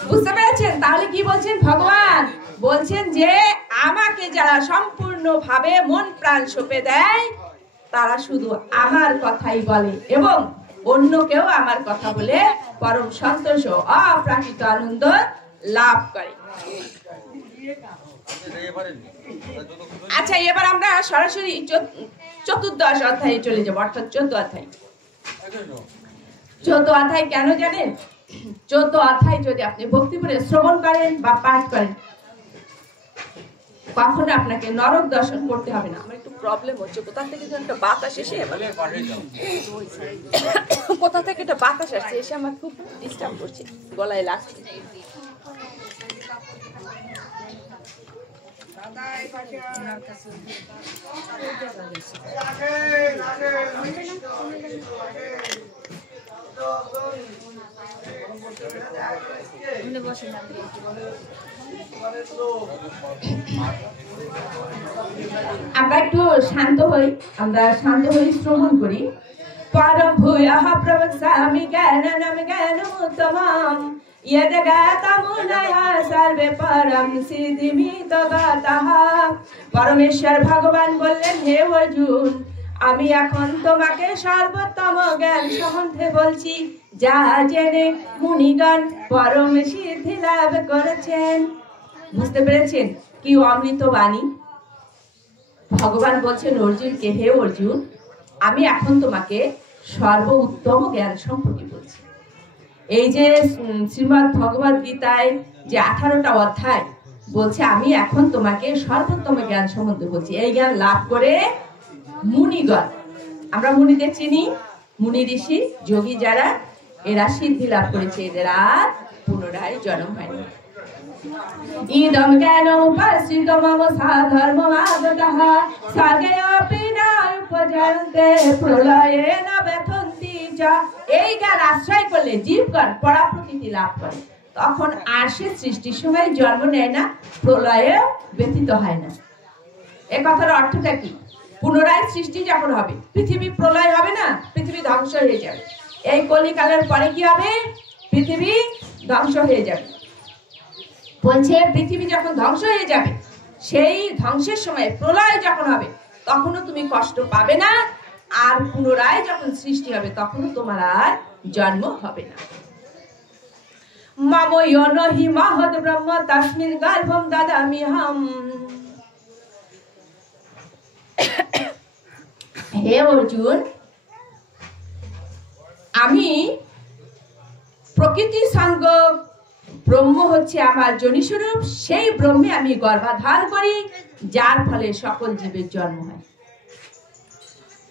বুঝতে পেরেছেন? তাহলে কি বলছেন ভগবান? বলছেন যে আমাকে যারা সম্পূর্ণ ভাবে মন প্রাণ সঁপে দেয়, তারা শুধু আমার কথাই বলে এবং অন্যকেও আমার কথা বলে পরম সন্তোষ অপ্রাকৃত আনন্দ লাভ করে। আচ্ছা, এবার আমরা সরাসরি 14th অধ্যায়ে চলে যাব, অর্থাৎ 14th অধ্যায়। 14th অধ্যায় কেন জানেন? 14th অধ্যায় যদি আপনি ভক্তিপুরে শ্রবণ করেন বা পাঠ করেন, কখনো আপনাকে নরক দর্শন করতে হবে না। আমার একটু প্রবলেম হচ্ছে, কোথা থেকে যেন একটা বাতাস এসে, কোথা থেকে একটা বাতাস আসছে, এসে আমার খুব ডিস্টার্ব করছে, গলায় লাগছে। আমরা একটু শান্ত হই, শ্রবণ করি। পরম ভূয়ঃ প্রবক্ষ্যামি জ্ঞানম জ্ঞানমুত্তমম यद् गातमुनयः सर्वे परम সিদ্ধিমিত গাতঃ। পরমেশ্বর ভগবান বললেন, হে অর্জুন, আমি এখন তোমাকে সর্বোত্তম জ্ঞান সম্বন্ধে বলছি, যা জেনে মুনিগণ পরম সিদ্ধি লাভ করেছেন। বুঝতে পেরেছেন? কি অমৃত বাণী! ভগবান বলছেন অর্জুনকে, হে অর্জুন, আমি এখন তোমাকে সর্বোত্তম জ্ঞান সম্পর্কে বলছি। এই যে শ্রীমদ্ ভগবদ গীতায় যে 18টা অধ্যায় বলছে, আমি এখন তোমাকে সর্বোত্তম জ্ঞান সম্বন্ধে বলছি। এই জ্ঞান লাভ করে মুনিগণ, আমরা মুনিদের চিনি, মুনি ঋষি যোগী যারা, এরা সিদ্ধি লাভ করেছে, এদের আর পুনরায় জন্ম হয়নি। ইদম জ্ঞান উপাসিত মম সাধর্মমাগতঃ স্বর্গেऽপি ন উপজন্তে প্রলয়েন ব্যথন্তি চ। এই জ্ঞান আশ্রয় করলে জীবগণ পরাপ্রকৃতি লাভ করে, তখন আর সে সৃষ্টির সময় জন্ম নেয় না, প্রলয়ে ব্যথিত হয় না। এ কথার অর্থটা কি? পুনরায় সৃষ্টি যখন হবে, পৃথিবী প্রলয় হবে না, পৃথিবী ধ্বংস হয়ে যাবে। এই কলিকালের পরে কি হবে? পৃথিবী ধ্বংস হয়ে যাবে। বলছে পৃথিবী যখন ধ্বংস হয়ে যাবে, সেই ধ্বংসের সময় প্রলয় যখন হবে, তখনও তুমি কষ্ট পাবে না। আর পুনরায় যখন সৃষ্টি হবে, তখনও তোমার আর জন্ম হবে না। মাময়নহি মহৎ ব্রহ্ম তস্মিন গর্ভম দদামিহম। হে অর্জুন, আমি প্রকৃতি সঙ্গ ব্রহ্ম হচ্ছে আমার যোনিস্বরূপ, সেই ব্রহ্মে আমি গর্ভাধান করি, যার ফলে সকল জীবের জন্ম হয়।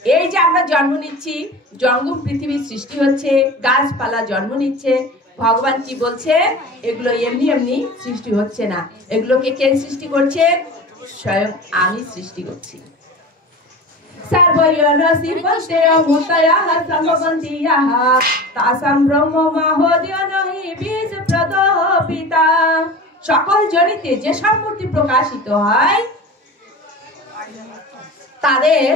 এই যে আমরা জন্ম নিচ্ছি, জঙ্গম পৃথিবীর সৃষ্টি হচ্ছে, গাছপালা জন্ম নিচ্ছে, ভগবান কি বলছে? এগুলো এমনি এমনি সৃষ্টি হচ্ছে না, এগুলোকে কে সৃষ্টি করছে? স্বয়ং আমি সৃষ্টি করছি। সকল জনিতে যেসব মূর্তি প্রকাশিত হয়, তাদের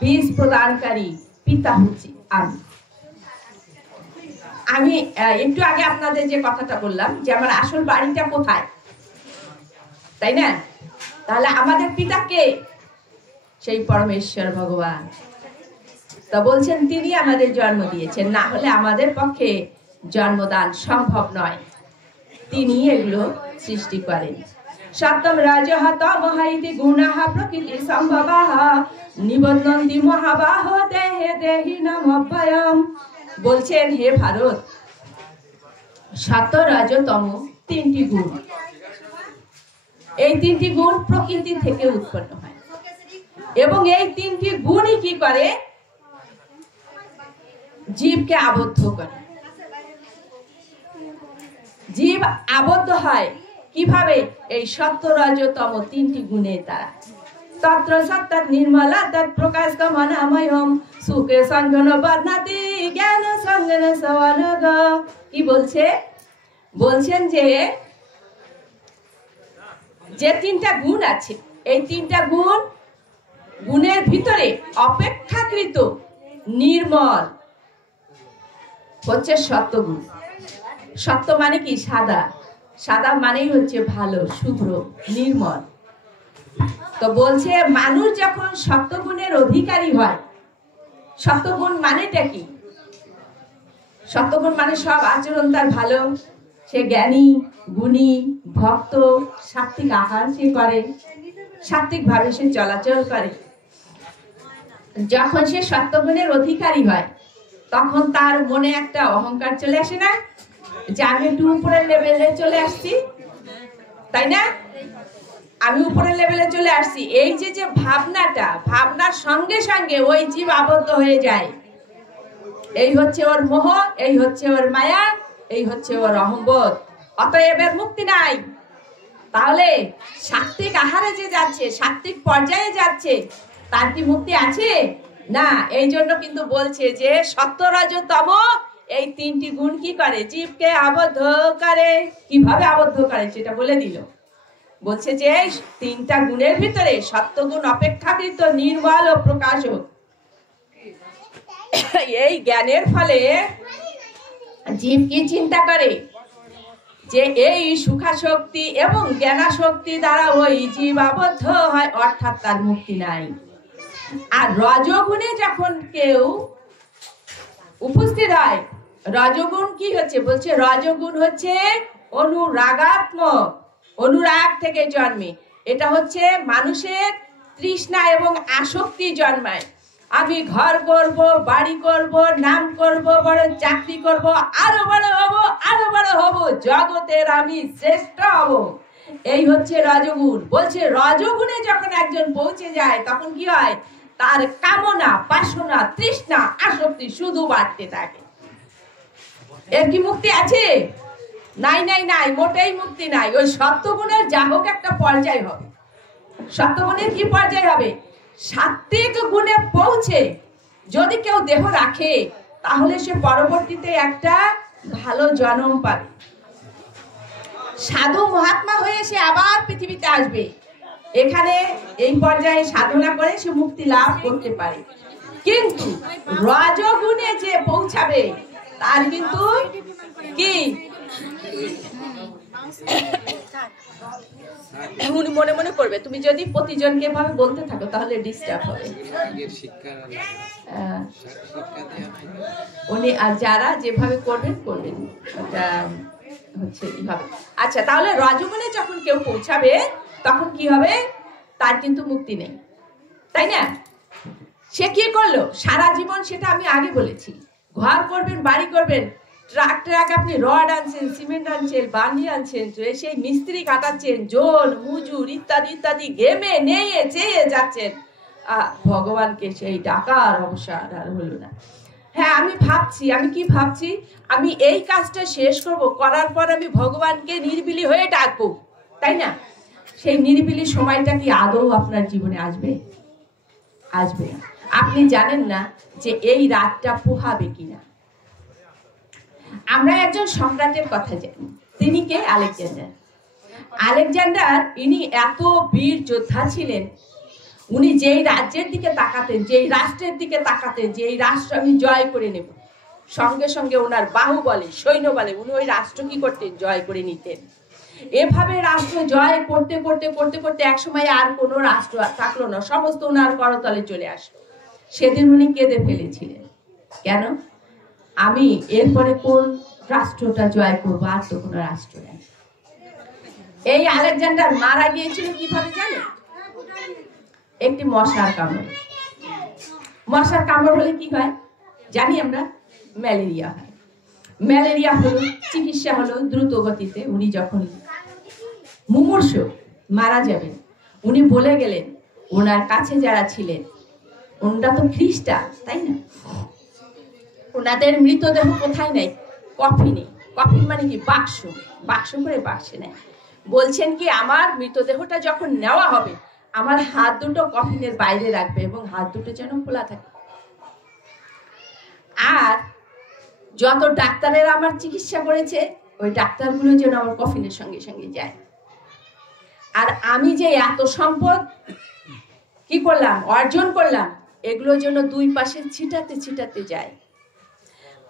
বীজ প্রদানকারী পিতা হচ্ছি আমি। আমি একটু আগে আপনাদের যে কথাটা বললাম যে আমার আসল বাড়িটা কোথায়, তাই না? তাহলে আমাদের পিতা কে? সেই পরমেশ্বর ভগবান। তো বলছেন তিনি আমাদের জন্ম দিয়েছেন, না হলে আমাদের পক্ষে জন্মদান সম্ভব নয়, তিনি এগুলো সৃষ্টি করেন। সত্যম রাজঃ তমঃ ইতি গুণাঃ প্রকৃতি সম্ভবাঃ নিবদ্ধন্তি মহাবাহ দেহে দেহিনাম অভয়ম। বলছেন হে ভারত, সত্য রজ তম তিনটি গুণ, এই তিনটি গুণ প্রকৃতি থেকে উৎপন্ন হয়, এবং এই তিনটি গুণই কি করে? জীবকে আবদ্ধ করে। জীব আবদ্ধ হয় কিভাবে? এই সত্য রজ তম তিনটি গুণের দ্বারা। তত্র সত্যাৎ নির্মলা তৎ প্রকাশ কমনাময়ম সুখে সঙ্গন বদনাতি জ্ঞান সঙ্গন সওয়ানগ। কি বলছে? বলছেন যে যে তিনটা গুণ আছে, এই তিনটা গুণের ভিতরে অপেক্ষাকৃত নির্মল হচ্ছে সত্যগুণ। সত্য মানে কি? সাদা। সাদা মানেই হচ্ছে ভালো, শুভ্র, নির্মল। তো বলছে মানুষ যখন সত্যগুণের অধিকারী হয়, সত্যগুণ মানেটা কি? সত্যগুণ মানে সব আচরণ তার ভালো, সে জ্ঞানী, গুণী, ভক্ত, সাত্বিক আহার সে করে, সাত্বিক ভাবে সে চলাচল করে। যখন সে সত্যগুণের অধিকারী হয়, তখন তার মনে একটা অহংকার চলে আসে না, যে আমি একটু উপরের লেভেলে চলে আসছি, তাই না? আমি উপরের লেভেলে চলে আসছি, এই যে ভাবনাটা, ভাবনার সঙ্গে সঙ্গে ওই জীব আবদ্ধ হয়ে যায়। এই হচ্ছে ওর মোহ, এই হচ্ছে ওর মায়া, এই হচ্ছে ওর অহংবোধ। অতএব এর মুক্তি নাই। তাহলে সাত্বিক আহারে যে যাচ্ছে, সাত্বিক পর্যায়ে যাচ্ছে, তার কি মুক্তি আছে? না। এই জন্য কিন্তু বলছে যে সত্য রজ তম এই তিনটি গুণ কি করে? জীবকে আবদ্ধ করে। কিভাবে আবদ্ধ করে সেটা বলে দিল। বলছে যে তিনটা গুণের ভিতরে সত্যগুণ অপেক্ষাকৃত নির্মল ও প্রকাশক। এই জ্ঞানের ফলে জীব কি চিন্তা করে? যে এই সুখাশক্তি এবং জ্ঞানাশক্তি দ্বারা ওই জীব আবদ্ধ হয়, অর্থাৎ তার মুক্তি নাই। আর রজগুণে যখন কেউ উপস্থিত হয়, রজগুণ কি হচ্ছে? বলছে রজগুণ হচ্ছে অনুরাগাত্মক, অনুরাগ থেকে জন্মে। এটা হচ্ছে মানুষের তৃষ্ণা এবং আসক্তি জন্মায়। আমি ঘর করব, বাড়ি করব, নাম করব, বড় চাকরি করব, আরো বড় হব, আরো বড় হব, জগতের আমি শ্রেষ্ঠ হব। এই হচ্ছে রজগুণ। বলছে রজগুণে যখন একজন পৌঁছে যায়, তখন কি হয়? তার কামনা, বাসনা, তৃষ্ণা, আসক্তি শুধু বাড়তে থাকে। এর কি মুক্তি আছে? নাই নাই নাই, মোটেই মুক্তি নাই। ওই সত্যগুণের যা হোক একটা পর্যায় হবে। সত্যগুণের কি পর্যায় হবে? সাত্বিক গুণে পৌঁছে যদি কেউ দেহ রাখে, তাহলে সে পরবর্তীতে একটা ভালো জন্ম পাবে। সাধু মহাত্মা হয়ে সে আবার পৃথিবীতে আসবে, এখানে এই পর্যায়ে সাধনা করে সে মুক্তি লাভ করতে পারে, কিন্তু রজগুণে যে পৌঁছাবে তার কিন্তু কি উনি মনে মনে করবে। তুমি যদি প্রতিজনকে ভাবে বলতে থাকো তাহলে ডিস্টার্ব হবে। উনি আর যারা যেভাবে করবেন করবেন, এটা হচ্ছে এইভাবে। আচ্ছা, তাহলে রজগুণে যখন কেউ পৌঁছাবে তখন কি হবে? তার কিন্তু মুক্তি নেই, তাই না? সে কি করলো সারা জীবন, সেটা আমি আগে বলেছি। ঘর করবেন, বাড়ি করবেন, ট্রাক ট্রাক আপনি রড আনছেন, সিমেন্ট আনছেন, বালি আনছেন, সেই মিস্ত্রি কাটাচ্ছেন, জোন মজুর ইত্যাদি ইত্যাদি ঘেমে নেয়ে চেয়ে যাচ্ছেন, ভগবানকে সেই ডাকার অবসর আর হলো না। হ্যাঁ, আমি কি ভাবছি, আমি এই কাজটা শেষ করব, করার পর আমি ভগবানকে নির্বিলি হয়ে ডাকবো, তাই না? সেই নির্বিলি সময়টা কি আদৌ আপনার জীবনে আসবে? আসবে না। আপনি জানেন না যে এই রাতটা পোহাবে কিনা। আমরা একজন সম্রাটের কথা জানি, তিনি কে? আলেকজান্ডার। আলেকজান্ডার ইনি এত বীর যোদ্ধা ছিলেন, উনি যেই রাজ্যের দিকে তাকাতেন, যেই রাষ্ট্রের দিকে তাকাতেন, যে এই রাষ্ট্র আমি জয় করে নেব, সঙ্গে সঙ্গে ওনার বাহুবলে, সৈন্য বলে উনি ওই রাষ্ট্র কি করতেন? জয় করে নিতেন। এভাবে রাষ্ট্র জয় করতে করতে করতে করতে একসময় আর কোনো রাষ্ট্র থাকলো না, সমস্ত ওনার করতলে চলে আসলো। সেদিন উনি কেঁদে ফেলেছিলেন, কেন? আমি এরপরে কোন রাষ্ট্রটা জয় করবো, আর তো কোনো রাষ্ট্র নেই। এই আলেকজান্ডার মারা গিয়েছিল কিভাবে জানেন? একটি মশার কামড়। মশার কামড় হলে কি হয় জানি আমরা? ম্যালেরিয়া হয়। ম্যালেরিয়া হলো, চিকিৎসা হলো দ্রুত গতিতে। উনি যখন মুমূর্ষ মারা যাবেন, উনি বলে গেলেন ওনার কাছে যারা ছিলেন, ওনারা তো খ্রিস্টান, তাই না? ওনাদের মৃতদেহ কোথায় নেই? কফিনে। কফিন মানে কি? বাক্স। বাক্স করে বাক্সে নেয়। বলছেন কি, আমার মৃতদেহটা যখন নেওয়া হবে, আমার হাত দুটো কফিনের বাইরে রাখবে এবং হাত দুটো যেন খোলা থাকে। আর যত ডাক্তারেরা আমার চিকিৎসা করেছে, ওই ডাক্তারগুলো যেন আমার কফিনের সঙ্গে সঙ্গে যায়। আর আমি যে এত সম্পদ কি করলাম, অর্জন করলাম, এগুলো যেন দুই পাশে ছিটাতে ছিটাতে যায়।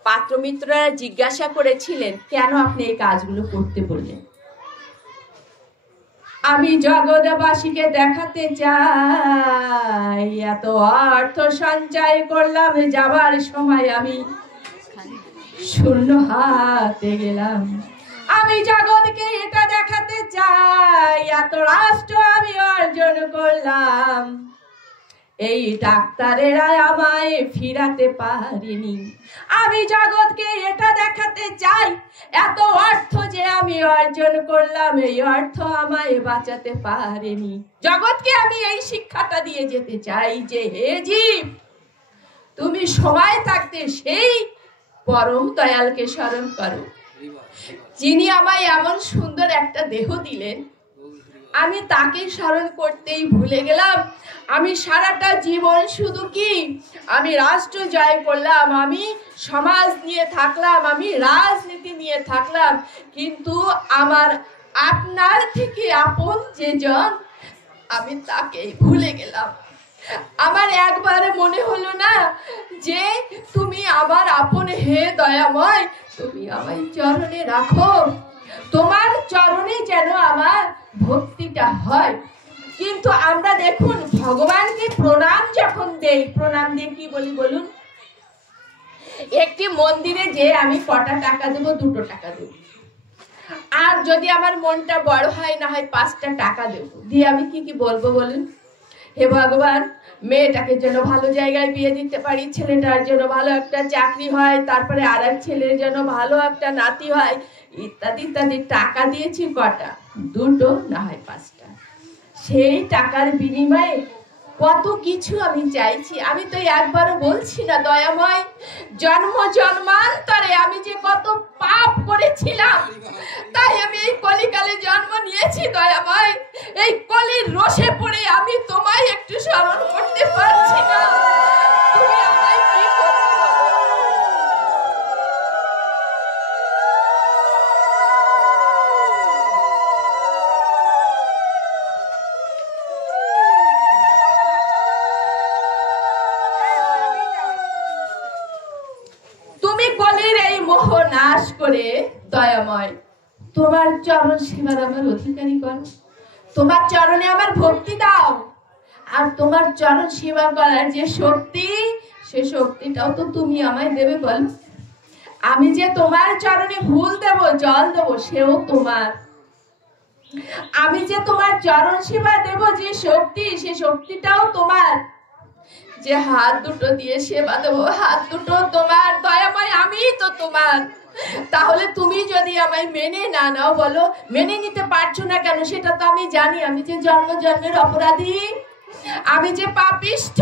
পাত্রমিত্ররা জিজ্ঞাসা করেছিলেন, কেন আপনি এই কাজগুলো করতে বললেন? আমি জগৎবাসীকে দেখাতে চাই এত অর্থ সঞ্চয় করলাম, যাবার সময় আমি শূন্য হাতে গেলাম। আমি জগৎকে এটা দেখাতে চাই এত রাষ্ট্র আমি অর্জন করলাম, এই ডাক্তারেরা আমায় ফিরাতে পারেনি। আমি জগৎকে এটা দেখাতে চাই এত অর্থ যে আমি অর্জন করলাম, এই অর্থ আমায় বাঁচাতে পারেনি। জগৎকে আমি এই শিক্ষাটা দিয়ে যেতে চাই যে হে জীব, তুমি সময় থাকতে সেই পরম দয়ালকে স্মরণ করো, যিনি আমায় এমন সুন্দর একটা দেহ দিলেন। আমি তাকে স্মরণ করতেই ভুলে গেলাম। আমি সারাটা জীবন শুধু কি, আমি রাষ্ট্র জয় করলাম, আমি সমাজ নিয়ে থাকলাম, আমি রাজনীতি নিয়ে থাকলাম, কিন্তু আমার আপনার থেকে আপন যেজন, আমি তাকেই ভুলে গেলাম। আমার একবারে মনে হলো না যে তুমি আমার আপন, হে দয়াময়, তুমি আমায় চরণে রাখো, তোমার চরণে যেন আমার ভক্তিটা হয়। কিন্তু আমরা দেখুন, ভগবানকে প্রণাম যখন দেই, প্রণাম দিয়ে কি বলি বলুন? একটি মন্দিরে যে আমি কটা টাকা দেবো? 2 টাকা দেবো। আর যদি আমার মনটা বড় হয়, না হয় 5টা টাকা দেবো। দিয়ে আমি কি কি বলবো বলুন? হে ভগবান, মেয়েটাকে যেন ভালো জায়গায় বিয়ে দিতে পারি, ছেলেটার যেন ভালো একটা চাকরি হয়, তারপরে আর এক ছেলের যেন ভালো একটা নাতি হয়, ইত্যাদি ইত্যাদি। টাকা দিয়েছি কটা? 2, না হয় 5টা। সেই টাকার বিনিময়ে কত কিছু আমি চাইছি। আমি তো একবারও বলছি না দয়াময়, জন্ম জন্মান্তরে আমি যে কত পাপ করেছিলাম, তাই আমি এই কলিকালে জন্ম নিয়েছি দয়াময়। এই কলির রোষে পড়ে আমি তোমায় একটু স্মরণ করতে পারছি না। তুমি আমায় কি করবে? মোহ নাশ করে দয়াময় তোমার চরণ সেবার আমার অধিকারী করো, তোমার চরণে আমার ভক্তি দাও। আর তোমার চরণ সেবা করার যে শক্তি, সে শক্তিটাও তো তুমি আমায় দেবে বলো। আমি যে তোমার চরণে ফুল দেব, জল দেব, সেও তোমার। আমি যে তোমার চরণ সেবা দেব যে শক্তি, সে শক্তিটাও তোমার। যে হাত দুটো দিয়ে সেবা দেবো, হাত দুটো তোমার। দয়াময় আমি তো তোমার। তাহলে তুমি যদি আমায় মেনে না নাও, বলো মেনে নিতে পারছো না কেন? সেটা তো আমি জানি, আমি যে জন্ম জন্মের অপরাধী, আমি যে পাপিষ্ঠ,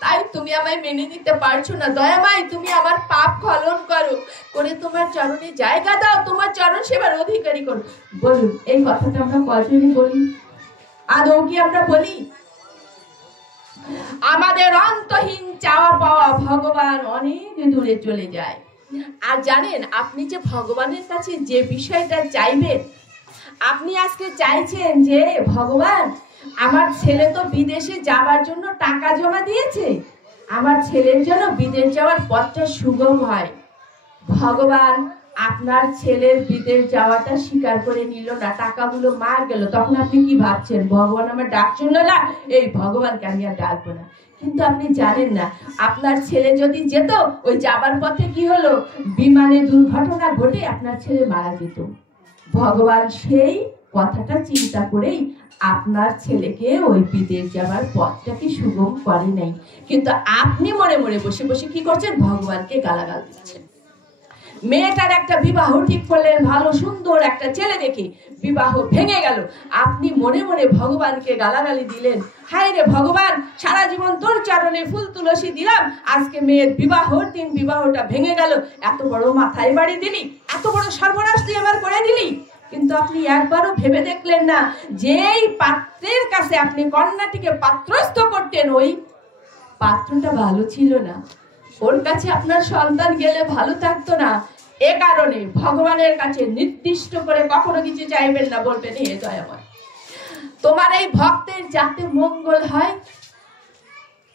তাই তুমি আমায় মেনে নিতে পারছো না। দয়াময় তুমি আমার পাপ খলন করো, করে তোমার চরণে জায়গা দাও, তোমার চরণ সেবার অধিকারী করো। বলুন এই কথাটা আমরা কজনই বলি? আদৌ কি আমরা বলি? আমাদের অন্তহীন চাওয়া পাওয়া ভগবান অনেক দূরে চলে যায়। আর জানেন, আপনি যে ভগবানের কাছে যে বিষয়টা চাইবেন, আপনি আজকে চাইছেন যে ভগবান আমার ছেলে তো বিদেশে যাবার জন্য টাকা জমা দিয়েছে, আমার ছেলের জন্য বিদেশ যাওয়ার পথটা সুগম হয়। ভগবান আপনার ছেলের বিদেশ যাওয়াটা স্বীকার করে নিল না, টাকাগুলো মার গেল। তখন আপনি কি ভাবছেন? ভগবান আমার ডাক শুনলো না, এই ভগবানকে আমি আর ডাকবো না। কিন্তু আপনি জানেন না, আপনার ছেলে যদি যেত, ওই যাবার পথে কি হলো? বিমানে দুর্ঘটনা ঘটে আপনার ছেলে মারা যেত। ভগবান সেই কথাটা চিন্তা করেই আপনার ছেলেকে ওই বিদেশ যাবার পথটাকে সুগম করে নাই। কিন্তু আপনি মনে মনে বসে বসে কি করছেন? ভগবানকে গালাগাল দিচ্ছেন। মেয়েটার একটা বিবাহ ঠিক করলেন, ভালো সুন্দর একটা ছেলে দেখে, বিবাহ ভেঙে গেল। আপনি মনে মনে ভগবানকে গালাগালি দিলেন, হায় রে ভগবান, সারা জীবন তোর চরণে ফুল তুলসী দিলাম, আজকে মেয়ের বিবাহর দিন বিবাহটা ভেঙে গেল। এত বড় মাথায় বাড়ি দিলি, এত বড় সর্বনাশ তুই আবার করে দিলি। কিন্তু আপনি একবারও ভেবে দেখলেন না, যেই পাত্রের কাছে আপনি কন্যাটিকে পাত্রস্থ করতেন, ওই পাত্রটা ভালো ছিল না, ওর কাছে আপনার সন্তান গেলে ভালো থাকতো না। এ কারণে ভগবানের কাছে নির্দিষ্ট করে কখনো কিছু চাইবেন না, বলবেন হে দয়াময়, তোমার এই ভক্তের যাতে মঙ্গল হয়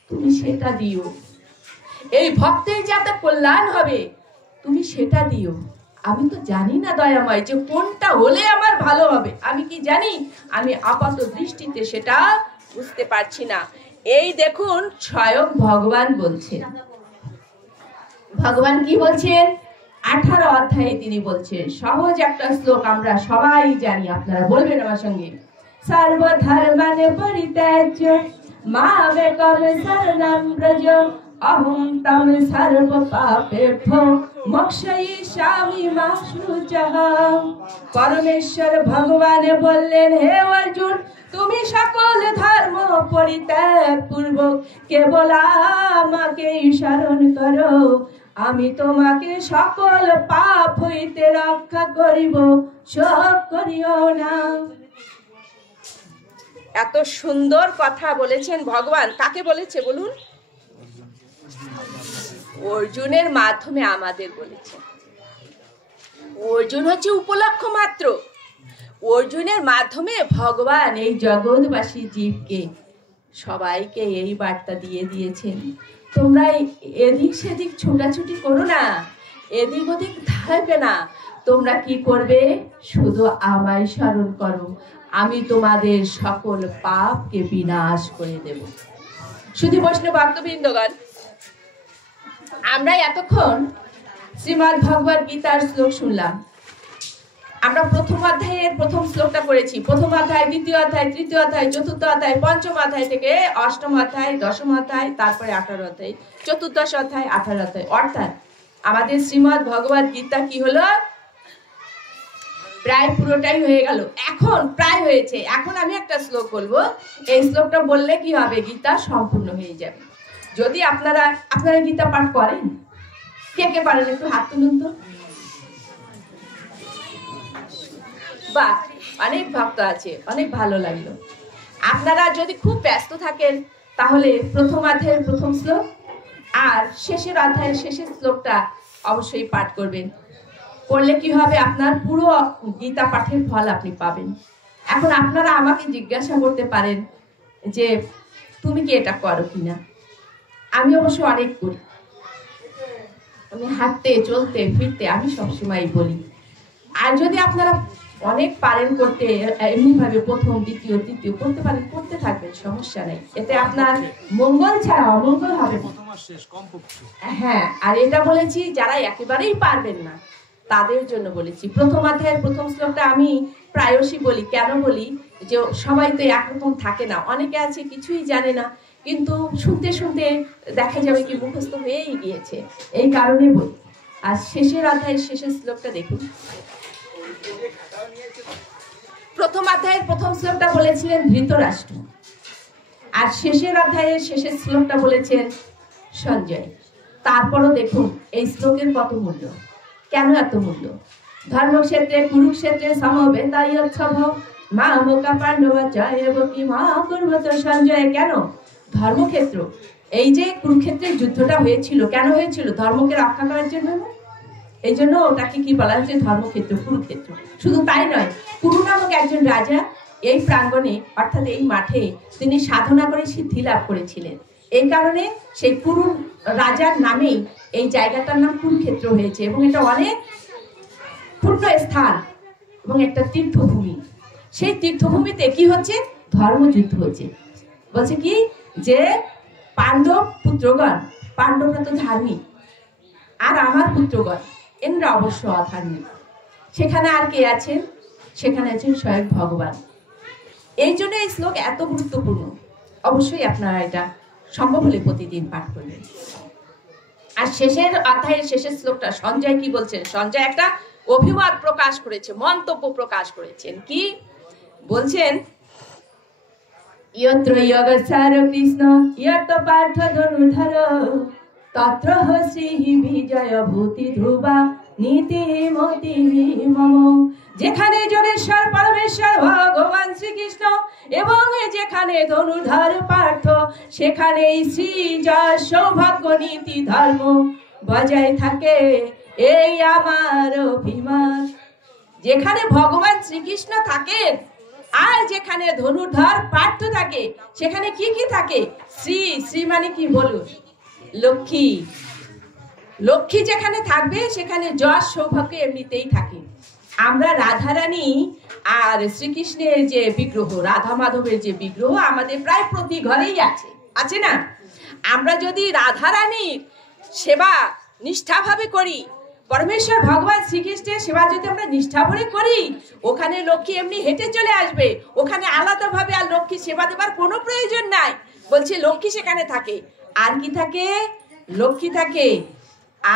তুমি সেটা দিও, এই ভক্তের যাতে কল্যাণ হবে তুমি সেটা দিও। আমি তো জানি না দয়াময় যে কোনটা হলে আমার ভালো হবে, আমি কি জানি? আমি আপাত দৃষ্টিতে সেটা বুঝতে পারছি না। এই দেখুন স্বয়ং ভগবান বলছেন। ভগবান কি বলছেন? 18 অধ্যায়ে তিনি বলছেন, সহজ একটা শ্লোক আমরা সবাই জানি, আপনারা বলবেন আমার সঙ্গে, সর্বধর্মানে পরিত্যাজ্য মামেকং শরণং ব্রজ অহং তং সর্ব পাপেভ্যো মোক্ষয়িষ্যামি মা শুচঃ। পরমেশ্বর ভগবান বললেন, হে অর্জুন, তুমি সকল ধর্ম পরিত্যাগ পূর্বক কেবল আমাকে শরণ করো, আমি তোমাকে সকল পাপ হইতে রক্ষা করিব, শোক করিও না। এত সুন্দর কথা বলেছেন ভগবান। কাকে বলেছে বলুন? অর্জুনের মাধ্যমে আমাদের বলেছে। অর্জুন হচ্ছে উপলক্ষ মাত্র। অর্জুনের মাধ্যমে ভগবান এই জগৎবাসী জীবকে সবাইকে এই বার্তা দিয়ে দিয়েছেন, তোমরা এদিক সেদিক ছোটাছুটি করো না, এদিক ওদিক থাকবে না, তোমরা কি করবে? শুধু আমায় স্মরণ করো, আমি তোমাদের সকল পাপকে বিনাশ করে দেব। শুধু বৈষ্ণব ভক্তবৃন্দগণ, আমরা এতক্ষণ শ্রীমদ্ ভগবদ গীতার শ্লোক শুনলাম। আমরা প্রথম অধ্যায়ের প্রথম শ্লোকটা করেছি। প্রথম অধ্যায়, দ্বিতীয় অধ্যায়, তৃতীয় অধ্যায়, চতুর্থ অধ্যায়, পঞ্চম অধ্যায় থেকে অষ্টম অধ্যায়, দশম অধ্যায়, তারপরে 18 অধ্যায়, চতুর্দশ অধ্যায়, 18 অধ্যায়। অর্থাৎ আমাদের শ্রীমদ্ ভগবদ গীতা কি হলো? প্রায় পুরোটাই হয়ে গেল। এখন প্রায় হয়েছে, এখন আমি একটা শ্লোক বলবো, এই শ্লোকটা বললে কি হবে? গীতা সম্পূর্ণ হয়ে যাবে। যদি আপনারা গীতা পাঠ করেন, কে কে পারেন একটু হাত তুলুন তো। বাহ, অনেক ভক্ত আছে, অনেক ভালো লাগলো। আপনারা যদি খুব ব্যস্ত থাকেন তাহলে প্রথম অধ্যায়ের প্রথম শ্লোক আর শেষের অধ্যায়ের শেষের শ্লোকটা অবশ্যই পাঠ করবেন। করলে কি হবে? আপনার পুরো গীতা পাঠের ফল আপনি পাবেন। এখন আপনারা আমাকে জিজ্ঞাসা করতে পারেন যে তুমি কি এটা করো কিনা? আমি অবশ্য অনেক করি। আমি হাঁটতে চলতে ফিরতে আমি সবসময় বলি। আর যদি আপনারা অনেক পারেন করতে, এমনি ভাবে প্রথম দ্বিতীয় তৃতীয় করতে পারেন, করতে থাকবেন, সমস্যা নেই। এতে আপনার মঙ্গল ছাড়া অমঙ্গল হবে না। হ্যাঁ, আর এটা বলেছি যারা একেবারেই পারবেন না তাদের জন্য বলেছি। প্রথম অধ্যায়ের প্রথম শ্লোকটা আমি প্রায়শই বলি। কেন বলি? যে সবাই তো একরকম থাকে না, অনেকে আছে কিছুই জানে না, কিন্তু শুনতে শুনতে দেখা যাবে কি মুখস্থ হয়েই গিয়েছে, এই কারণে বলি। আর শেষের অধ্যায়ের শেষের শ্লোকটা দেখুন। প্রথম অধ্যায়ের প্রথম শ্লোকটা বলেছিলেন ধৃতরাষ্ট্র, আর শেষের অধ্যায়ের শেষের শ্লোকটা বলেছেন সঞ্জয়। তারপরও দেখুন এই শ্লোকের কত মূল্য, কেন এত মূল্য। ধর্মক্ষেত্রে কুরুক্ষেত্রে সমবেতায়চ্ছভ মা মোকা পাণ্ডবা জয়বকি মা কুর্বত সঞ্জয়। কেন ধর্মক্ষেত্র? এই যে কুরুক্ষেত্রের যুদ্ধটা হয়েছিল, কেন হয়েছিল? ধর্মকে রক্ষা করার জন্য না? এই জন্য ওটাকে কি বলা হচ্ছে? ধর্মক্ষেত্র, কুরুক্ষেত্র। শুধু তাই নয়, কুরু নামক একজন রাজা এই প্রাঙ্গণে অর্থাৎ এই মাঠে তিনি সাধনা করে সিদ্ধি লাভ করেছিলেন। এই কারণে সেই কুরু রাজার নামেই এই জায়গাটার নাম কুরুক্ষেত্র হয়েছে, এবং এটা অনেক পূর্ণ স্থান এবং একটা তীর্থভূমি। সেই তীর্থভূমিতে কি হচ্ছে? ধর্মযুদ্ধ হচ্ছে। বলছে কি যে পাণ্ডব পুত্রগণ, পাণ্ডবরা তো ধার্মিক, আর আমার পুত্রগণ এনরা অবশ্য অধার্মিক। সেখানে আর কে আছেন? সেখানে আছেন স্বয়ং ভগবান। এই জন্য এই শ্লোক এত গুরুত্বপূর্ণ। অবশ্যই আপনারা এটা সম্ভব হলে প্রতিদিন পাঠ করবেন। আর শেষের অধ্যায়ের শেষের শ্লোকটা সঞ্জয় কি বলছেন? সঞ্জয় একটা অভিমত প্রকাশ করেছে, মন্তব্য প্রকাশ করেছেন। কি বলছেন? यत्र योगसार कृष्ण यत् पार्थ धनुर्धर तत्र श्रीः विजय भूति ध्रुवा नीति मति मम। যেখানে যোগেশ্বর পরমেশ্বর ভগবান শ্রীকৃষ্ণ এবং যেখানে ধনুর্ধর পার্থ, সেখানেই শ্রী জয় সৌভাগ্য নীতি ধর্ম বজায় থাকে, এই আমার অভিমান। যেখানে ভগবান শ্রীকৃষ্ণ থাকেন আর যেখানে ধনুর্ধর পার্থ থাকে, সেখানে কি কি থাকে? শ্রী, শ্রী মানে কি বলুন? লক্ষ্মী। লক্ষ্মী যেখানে থাকবে সেখানে যশ সৌভাগ্য এমনিতেই থাকে। আমরা রাধারানী আর শ্রীকৃষ্ণের যে বিগ্রহ, রাধা মাধবের যে বিগ্রহ আমাদের প্রায় প্রতি ঘরেই আছে, আছে না? আমরা যদি রাধারানীর সেবা নিষ্ঠাভাবে করি, পরমেশ্বর ভগবান শ্রীকৃষ্ণের সেবা যদি আমরা নিষ্ঠা ভরে করি, ওখানে লক্ষ্মী এমনি হেঁটে চলে আসবে। ওখানে আলাদাভাবে আর লক্ষ্মী সেবা দেবার কোনো প্রয়োজন নাই। বলছে লক্ষ্মী সেখানে থাকে। আর কি থাকে? লক্ষ্মী থাকে,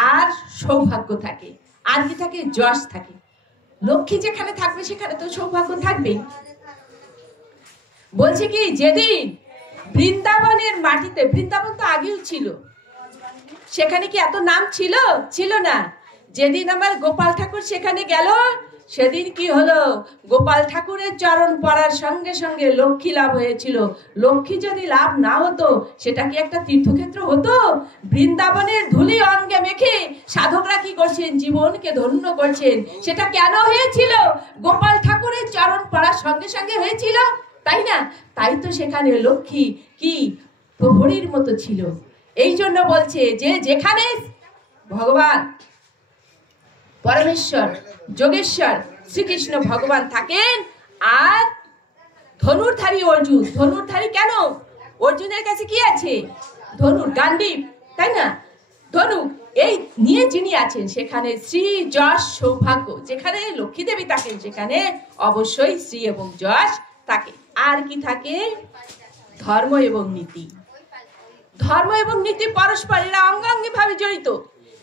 আর সৌভাগ্য থাকে, আর কি থাকে? যশ থাকে। লক্ষ্মী যেখানে থাকবে সেখানে তো সৌভাগ্য থাকবেই। বলছে কি যেদিন বৃন্দাবনের মাটিতে, বৃন্দাবন তো আগেও ছিল, সেখানে কি এত নাম ছিল? ছিল না। যেদিন আমার গোপাল ঠাকুর সেখানে গেল, সেদিন কি হলো? গোপাল ঠাকুরের চরণ পড়ার সঙ্গে সঙ্গে লক্ষ্মী লাভ হয়েছিল। লক্ষ্মী যদি লাভ না হতো, সেটা কি একটা তীর্থক্ষেত্র হতো? বৃন্দাবনের ধুলি অঙ্গে মেখে সাধকরা কি করছেন? জীবনকে ধন্য করছেন। সেটা কেন হয়েছিল? গোপাল ঠাকুরের চরণ পড়ার সঙ্গে সঙ্গে হয়েছিল, তাই না? তাই তো সেখানে লক্ষ্মী কি প্রহরীর মতো ছিল। এই জন্য বলছে যে যেখানে ভগবান পরমেশ্বর যোগেশ্বর শ্রীকৃষ্ণ ভগবান থাকেন, আর ধনুর্ধারী অর্জুন, ধনুর্ধারী কেন? অর্জুনের কাছে কি আছে? ধনুর, গান্ডীব, তাই না? ধনু, এই নিয়ে যিনি আছেন সেখানে শ্রী যশ সৌভাগ্য। যেখানে লক্ষ্মী দেবী থাকেন সেখানে অবশ্যই শ্রী এবং যশ থাকে। আর কি থাকে? ধর্ম এবং নীতি। ধর্ম এবং নীতি পরস্পর এরা অঙ্গাঙ্গি ভাবে জড়িত।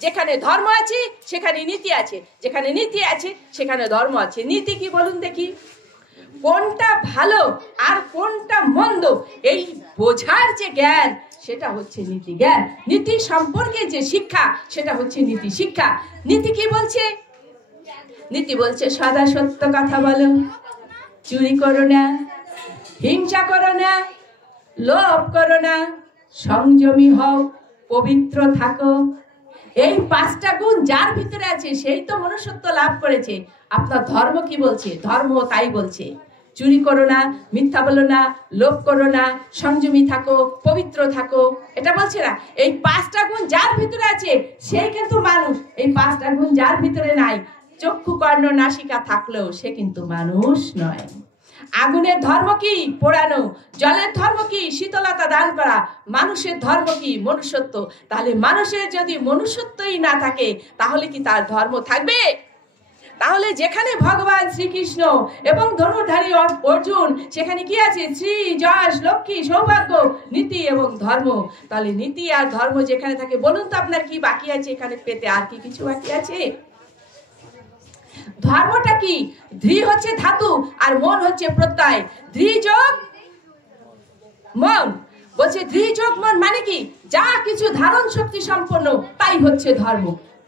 যেখানে ধর্ম আছে সেখানে নীতি আছে, যেখানে নীতি আছে সেখানে ধর্ম আছে। নীতি কি বলুন দেখি? কোনটা ভালো আর কোনটা মন্দ এই বোঝার যে জ্ঞান, সেটা হচ্ছে নীতি জ্ঞান। নীতি সম্পর্কে যে শিক্ষা, সেটা হচ্ছে নীতি শিক্ষা। নীতি কি বলছে? নীতি বলছে সদা সত্য কথা বলো, চুরি করো না, হিংসা করো না, লোভ করো না, সংযমী হও, পবিত্র থাকো। এই পাঁচটা গুণ যার ভিতরে আছে সেই তো মনুষ্যত্ব লাভ করেছে। আপনার ধর্ম কি বলছে? ধর্ম তাই বলছে চুরি করো না, মিথ্যা বলো না, লোভ করো না, সংযমী থাকো, পবিত্র থাকো, এটা বলছে না? এই 5টা গুণ যার ভিতরে আছে সেই কিন্তু মানুষ। এই 5টা গুণ যার ভিতরে নাই, চক্ষু কর্ণ নাসিকা থাকলেও সে কিন্তু মানুষ নয়। আগুনের ধর্ম কি? পোড়ানো। জলের ধর্ম কি? শীতলতা দান করা। মানুষের ধর্ম কি? মনুষ্যত্ব। তাহলে মানুষের যদি মনুষ্যত্বই না থাকে তাহলে কি তার ধর্ম থাকবে? তাহলে যেখানে ভগবান শ্রীকৃষ্ণ এবং ধনুর্ধারী অর্জুন, সেখানে কি আছে? শ্রী, যশ, লক্ষ্মী, সৌভাগ্য, নীতি এবং ধর্ম। তাহলে নীতি আর ধর্ম যেখানে থাকে, বলুন তো আপনার কি বাকি আছে এখানে পেতে? আর কি কিছু বাকি আছে? ধর্মটা কি? ধৃ হচ্ছে ধাতু আর মন হচ্ছে প্রত্যয়। ধৃ যোগ মন, বলছে ধৃ যোগ মন মানে কি? যা কিছু ধারণ শক্তি সম্পন্ন তাই হচ্ছে ধর্ম।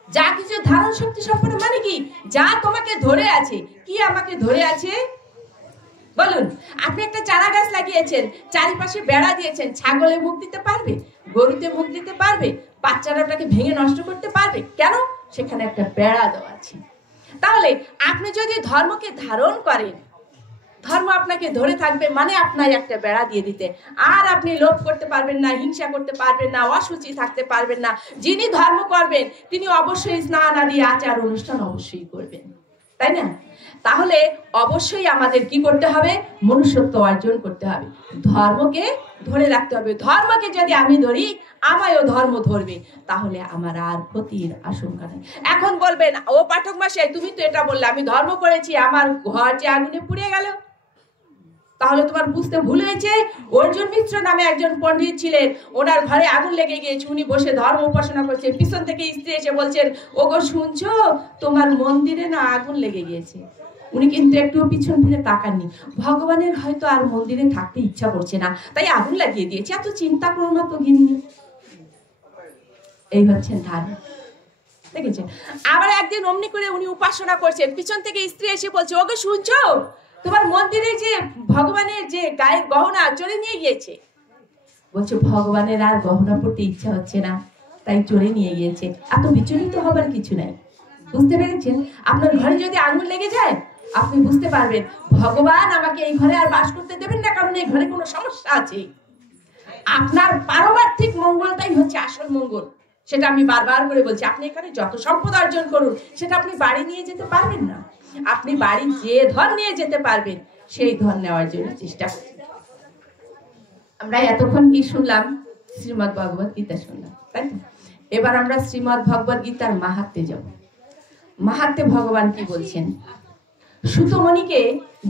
যা কিছু ধারণ শক্তি সম্পন্ন মানে কি? যা তোমাকে ধরে আছে। কি আমাকে ধরে আছে? বলুন। আপনি একটা চারা গাছ লাগিয়েছেন, চারিপাশে বেড়া দিয়েছেন, ছাগলে মুখ দিতে পারবে? গরুতে মুখ দিতে পারবে? বাচ্চারা ওটাকে ভেঙে নষ্ট করতে পারবে? কেন? সেখানে একটা বেড়া দেওয়া আছে। তাহলে আপনি যদি ধর্মকে ধারণ করেন, ধর্ম আপনাকে ধরে থাকবে, মানে আপনার একটা বেড়া দিয়ে দিতে। আর আপনি লোভ করতে পারবেন না, হিংসা করতে পারবেন না, অসুচি থাকতে পারবেন না। যিনি ধর্ম করবেন তিনি অবশ্যই স্নান আদি আচার অনুষ্ঠান অবশ্যই করবেন, তাই না? তাহলে অবশ্যই আমাদের কি করতে হবে? মনুষ্যত্ব অর্জন করতে হবে, ধর্মকে ধরে রাখতে হবে। ধর্মকে যদি আমি ধরি, আমায়ও ধর্ম ধরবে, তাহলে আমার আর ক্ষতির আশঙ্কা নেই। এখন বলবেন, ও পাঠক মশাই তুমি তো এটা বললে, আমি ধর্ম করেছি, আমার ঘর যে আগুনে পুড়ে গেল। তাহলে তোমার বুঝতে ভুল হয়েছে। অর্জুন মিত্র নামে একজন পণ্ডিত ছিলেন, ওনার ঘরে আগুন লেগে গিয়েছে, উনি বসে ধর্ম উপাসনা করছেন। পিছন থেকে স্ত্রী এসে বলছেন, ওগো শুনছো, তোমার মন্দিরে না আগুন লেগে গিয়েছে। উনি কিন্তু একটু পিছন ফিরে তাকাননি। ভগবানের হয়তো আর মন্দিরে থাকতে ইচ্ছা করছে না, তাই আগুন লাগিয়ে দিয়েছে, এত চিন্তা করো না তো গিন্নি। এই হচ্ছেন ধারণা, দেখেছেন? আবার একদিন অমনি করে উনি উপাসনা করছেন, পিছন থেকে স্ত্রী এসে বলছে, ওগো শুনছো, তোমার মন্দিরে যে ভগবানের যে গায়ের গহনা চোরে নিয়ে গিয়েছে। বলছে, ভগবানের আর গহনা পড়তে ইচ্ছা হচ্ছে না, তাই চোরে নিয়ে গিয়েছে। এত বিচলিত হবার কিছু নাই, বুঝতে পেরেছেন? আপনার ঘরে যদি আগুন লেগে যায়, আপনি বুঝতে পারবেন ভগবান আমাকে এই ঘরে আর বাস করতে দেবেন না, কারণ এই ঘরে কোনো সমস্যা আছে। আপনার পারমার্থিক মঙ্গলটাই হচ্ছে আসল মঙ্গল। সেটা আমি বারবার করে বলছি। আপনি এখানে যত সম্পদ অর্জন করুন, সেটা আপনি বাড়ি নিয়ে যেতে পারবেন না। আপনি বাড়ি যে ধন নিয়ে যেতে পারবেন, সেই ধন নেওয়ার জন্য চেষ্টা করুন। আমরা এতক্ষণ কি শুনলাম? শ্রীমদ্ ভগবত গীতা শুনলাম, তাই তো? এবার আমরা শ্রীমদ্ ভগবত গীতার মাহাত্ম্যে যাব। মাহাত্ম্যে ভগবান কি বলছেন? সুতমণিকে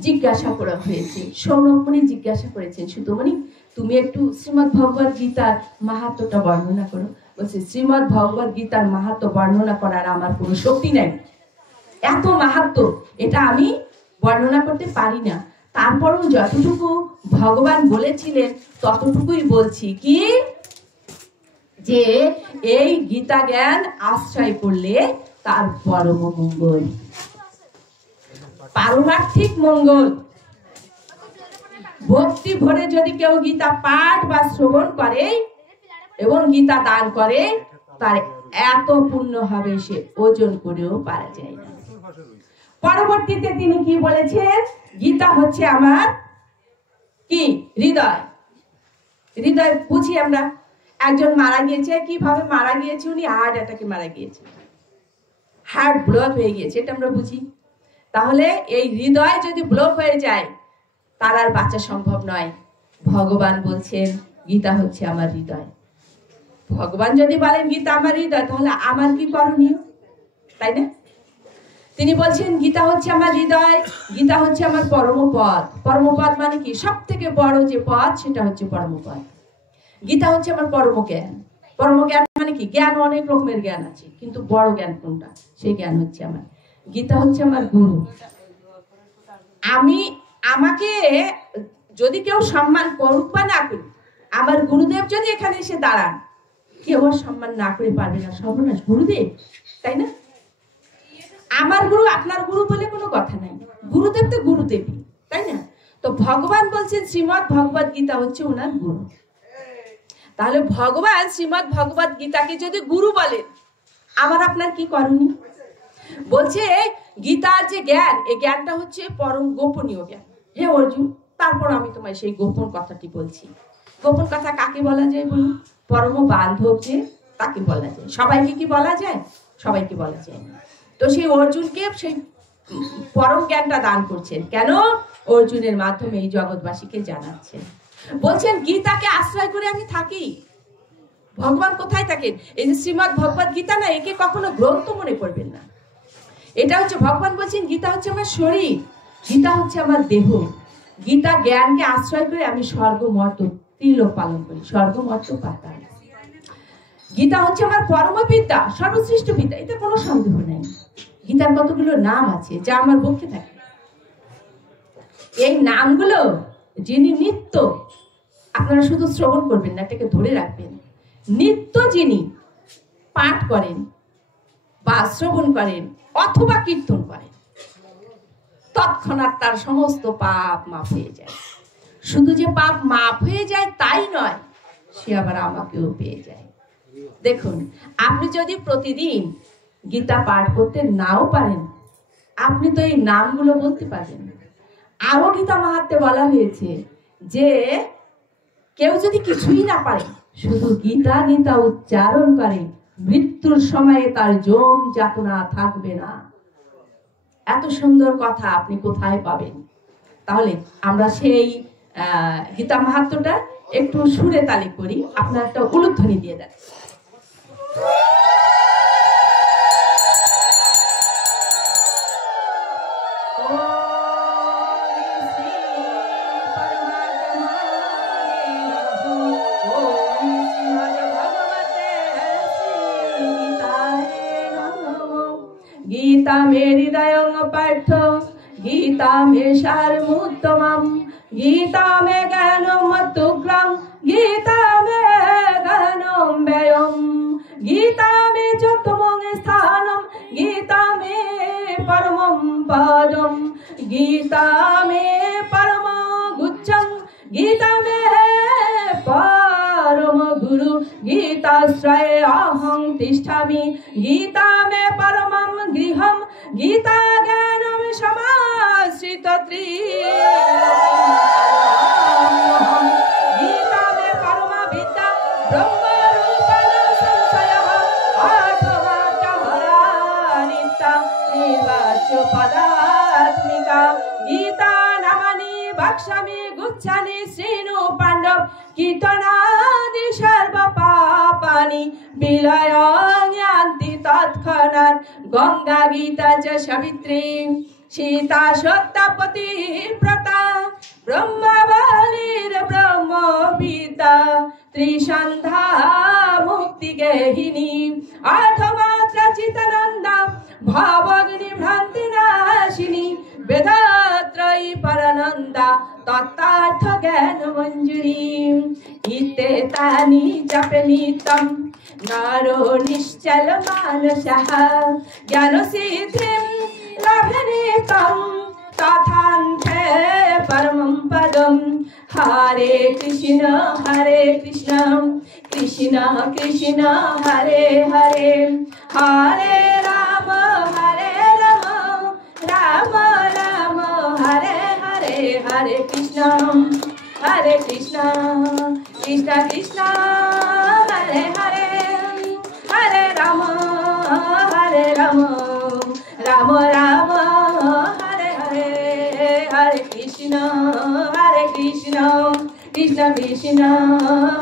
জিজ্ঞাসা করা হয়েছে, সৌনকমণি জিজ্ঞাসা করেছেন, সুতমণি তুমি একটু শ্রীমদ্ ভগবত গীতার মাহাত্ম্যটা বর্ণনা করো। বলছে, শ্রীমদ্ ভগবত গীতার মাহাত্ম্য বর্ণনা করার আমার কোনো শক্তি নাই। এত মাহাত্ম্য এটা আমি বর্ণনা করতে পারি না। তারপরেও যতটুকু ভগবান বলেছিলেন ততটুকুই বলছি। কি? যে এই গীতা জ্ঞান আশ্রয় করলে তার পরম মঙ্গল, পারমার্থিক মঙ্গল। ভক্তি ভরে যদি কেউ গীতা পাঠ বা শ্রবণ করে এবং গীতা দান করে, তার এত পুণ্য হবে সে ওজন করেও পারা যায় না। পরবর্তীতে তিনি কি বলেছেন? গীতা হচ্ছে আমার কি? হৃদয়। হৃদয় বুঝি আমরা। একজন মারা গিয়েছে, কিভাবে মারা গিয়েছে? উনি হার্ট অ্যাটাকে মারা গিয়েছে, হার্ট ব্লক হয়ে গিয়েছে, এটা আমরা বুঝি। তাহলে এই হৃদয় যদি ব্লক হয়ে যায়, তার আর বাঁচা সম্ভব নয়। ভগবান বলছেন গীতা হচ্ছে আমার হৃদয়। ভগবান যদি বলেন গীতা আমার হৃদয়, তাহলে আমার কি করণীয়, তাই না? তিনি বলছেন গীতা হচ্ছে আমার হৃদয়, গীতা হচ্ছে আমার পরমপদ। পরমপদ মানে কি? সব থেকে বড় যে পদ, সেটা হচ্ছে পরমপদ। গীতা হচ্ছে আমার পরম জ্ঞান। পরম জ্ঞান মানে কি? জ্ঞান অনেক রকমের জ্ঞান আছে, কিন্তু বড় জ্ঞান কোনটা? সেই জ্ঞান হচ্ছে আমার গীতা, হচ্ছে আমার গুরু। আমাকে যদি কেউ সম্মান করুক বা না করুক, আমার গুরুদেব যদি এখানে এসে দাঁড়ান, কেউ সম্মান না করে পারবে না। সর্বনাশ, গুরুদেব, তাই না? আমার গুরু আপনার গুরু বলে কোনো কথা নাই, গুরুদেব তো গুরুদেবই, তাই না? তো ভগবান বলছেন শ্রীমদ্ ভগবত গীতা হচ্ছে ওনার গুরু। তাহলে ভগবান শ্রীমদ্ ভগবত গীতাকে যদি গুরু বলেন, আমার আপনার কি করণীয়? বলছে গীতার যে জ্ঞান, এই জ্ঞানটা হচ্ছে পরম গোপনীয় জ্ঞান। হে অর্জুন, তারপর আমি তোমায় সেই গোপন কথাটি বলছি। গোপন কথা কাকে বলা যায় বলুন? পরম বান্ধব যে, তাকে বলা যায়। সবাইকে কি বলা যায়? সবাইকে বলা যায় না। তো সেই অর্জুনকে সেই পরম জ্ঞানটা দান করছেন। কেন? অর্জুনের মাধ্যমে এই জগৎবাসীকে জানাচ্ছেন। বলছেন গীতাকে আশ্রয় করে আমি থাকি। ভগবান কোথায় থাকেন? এই যে শ্রীমদ্ ভগবত গীতা না, একে কখনো গ্রন্থ মনে করবেন না। এটা হচ্ছে, ভগবান বলছেন গীতা হচ্ছে আমার শরীর, গীতা হচ্ছে আমার দেহ। গীতা জ্ঞানকে আশ্রয় করে আমি স্বর্গ মর্ত ত্রিলোক পালন করি, স্বর্গ মর্ত পাতাল। গীতা হচ্ছে আমার পরম বিদ্যা, সর্বশ্রেষ্ঠ বিদ্যা, এটা কোনো সন্দেহ নেই। গীতার কতগুলো নাম আছে যা আমার পক্ষে থাকে। এই নামগুলো যিনি নিত্য, আপনারা শুধু শ্রবণ করবেন না, এটাকে ধরে রাখবেন, নিত্য যিনি পাঠ করেন বা শ্রবণ করেন অথবা কীর্তন করেন, তৎক্ষণাৎ তার সমস্ত পাপ মাফ হয়ে যায়। শুধু যে পাপ মাফ হয়ে যায় তাই নয়, সে আবার আমাকেও পেয়ে যায়। দেখুন, আপনি যদি প্রতিদিন গীতা পাঠ করতে নাও পারেন, আপনি তো এই নামগুলো বলতে পারবেন। আরো গীতা মাহাত্ম্যে বলা হয়েছে যে কেউ যদি কিছুই না পারে, শুধু গীতা গীতা উচ্চারণ করে, মৃত্যুর সময়ে তার জম যাতনা থাকবে না। এত সুন্দর কথা আপনি কোথায় পাবেন? তাহলে আমরা সেই গীতা মাহাত্ম্যটা একটু সুরে তালে করি। আপনার একটা উলুধ্বনি দিয়ে দেন। गीता मे हृदयं पाठ, गीता मे सारमुत्तमं, गीता मे ज्ञानमतुग्रं, गीता मे ज्ञानं व्ययं, गीता मे चतुर्मं स्थानं, गीता मे परमं पदं, गीता मे परमं गुच्छं, गीता मे परम गुरु, गीताश्रये अहं तिष्ठामि, गीता मे परमं गृहं, गीता ज्ञानं समाश्रित त्रिलोक्यं, गीता मे परमा विद्या ब्रह्मरूपेण संशयः, आत्मवाक्यहरा नित्या निर्वाच्य पदात्मिका, गीता नामानि वक्ष्यामि गुच्छामि श्रीनु पाण्डव, कीर्तनादि सर्व पापानि विलयं यान्ति तत्क्षणात्, गंगा गीता च सावित्री, सीता सत्यवती व्रता, ब्रह्मबलिर ब्रह्मविद्या, त्रिसन्ध्या मुक्तिगेहिनी, अर्थमात्रा चिदानन्दा, भवग्नि भ्रान्तिनाशिनी, वेदात्रयी परानन्दा, तत्तार्थ ज्ञान मंजूरी, इते तानि जपे नित्यं नरो निश्चल मानसः, ज्ञान सिद्धिं लभे नित्यं तथान्ते परमं पदं, हरे कृष्ण कृष्ण कृष्ण हरे हरे, हरे राम राम राम हरे हरे, हरे कृष्ण कृष्ण कृष्ण हरे हरे, हरे राम राम राम हरे हरे, हरे कृष्ण कृष्ण कृष्ण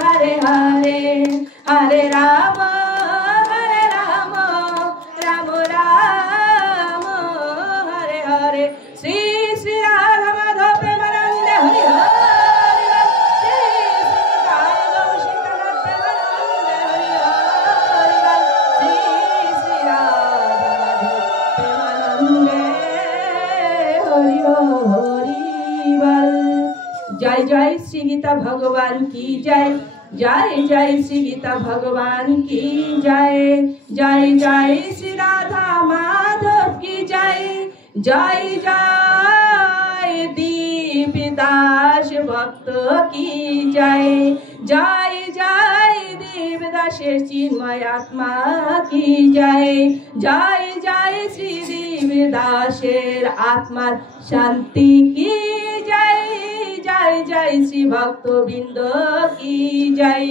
हरे हरे, हरे राम राम राम हरे हरे। श्री श्री राधा माधव प्रेमानंद हरि हरि, श्री सीताय गौशीतनाथ प्रेमानंद हरि हरि, श्री श्री राधा माधव प्रेमानंद हरि हरि बल। जय जय श्री गीता भगवान की जय, जय जय श्री गीता भगवान की जय, जय जय श्री राधा माधव की जय, जय जय दीपदास भक्त की जय, जय जय देवदास चिन्मय आत्मा की जय, जय जय श्री देवदासेर आत्मार शांति की जय। জয় শ্রী ভক্তবৃন্দ কি জয়।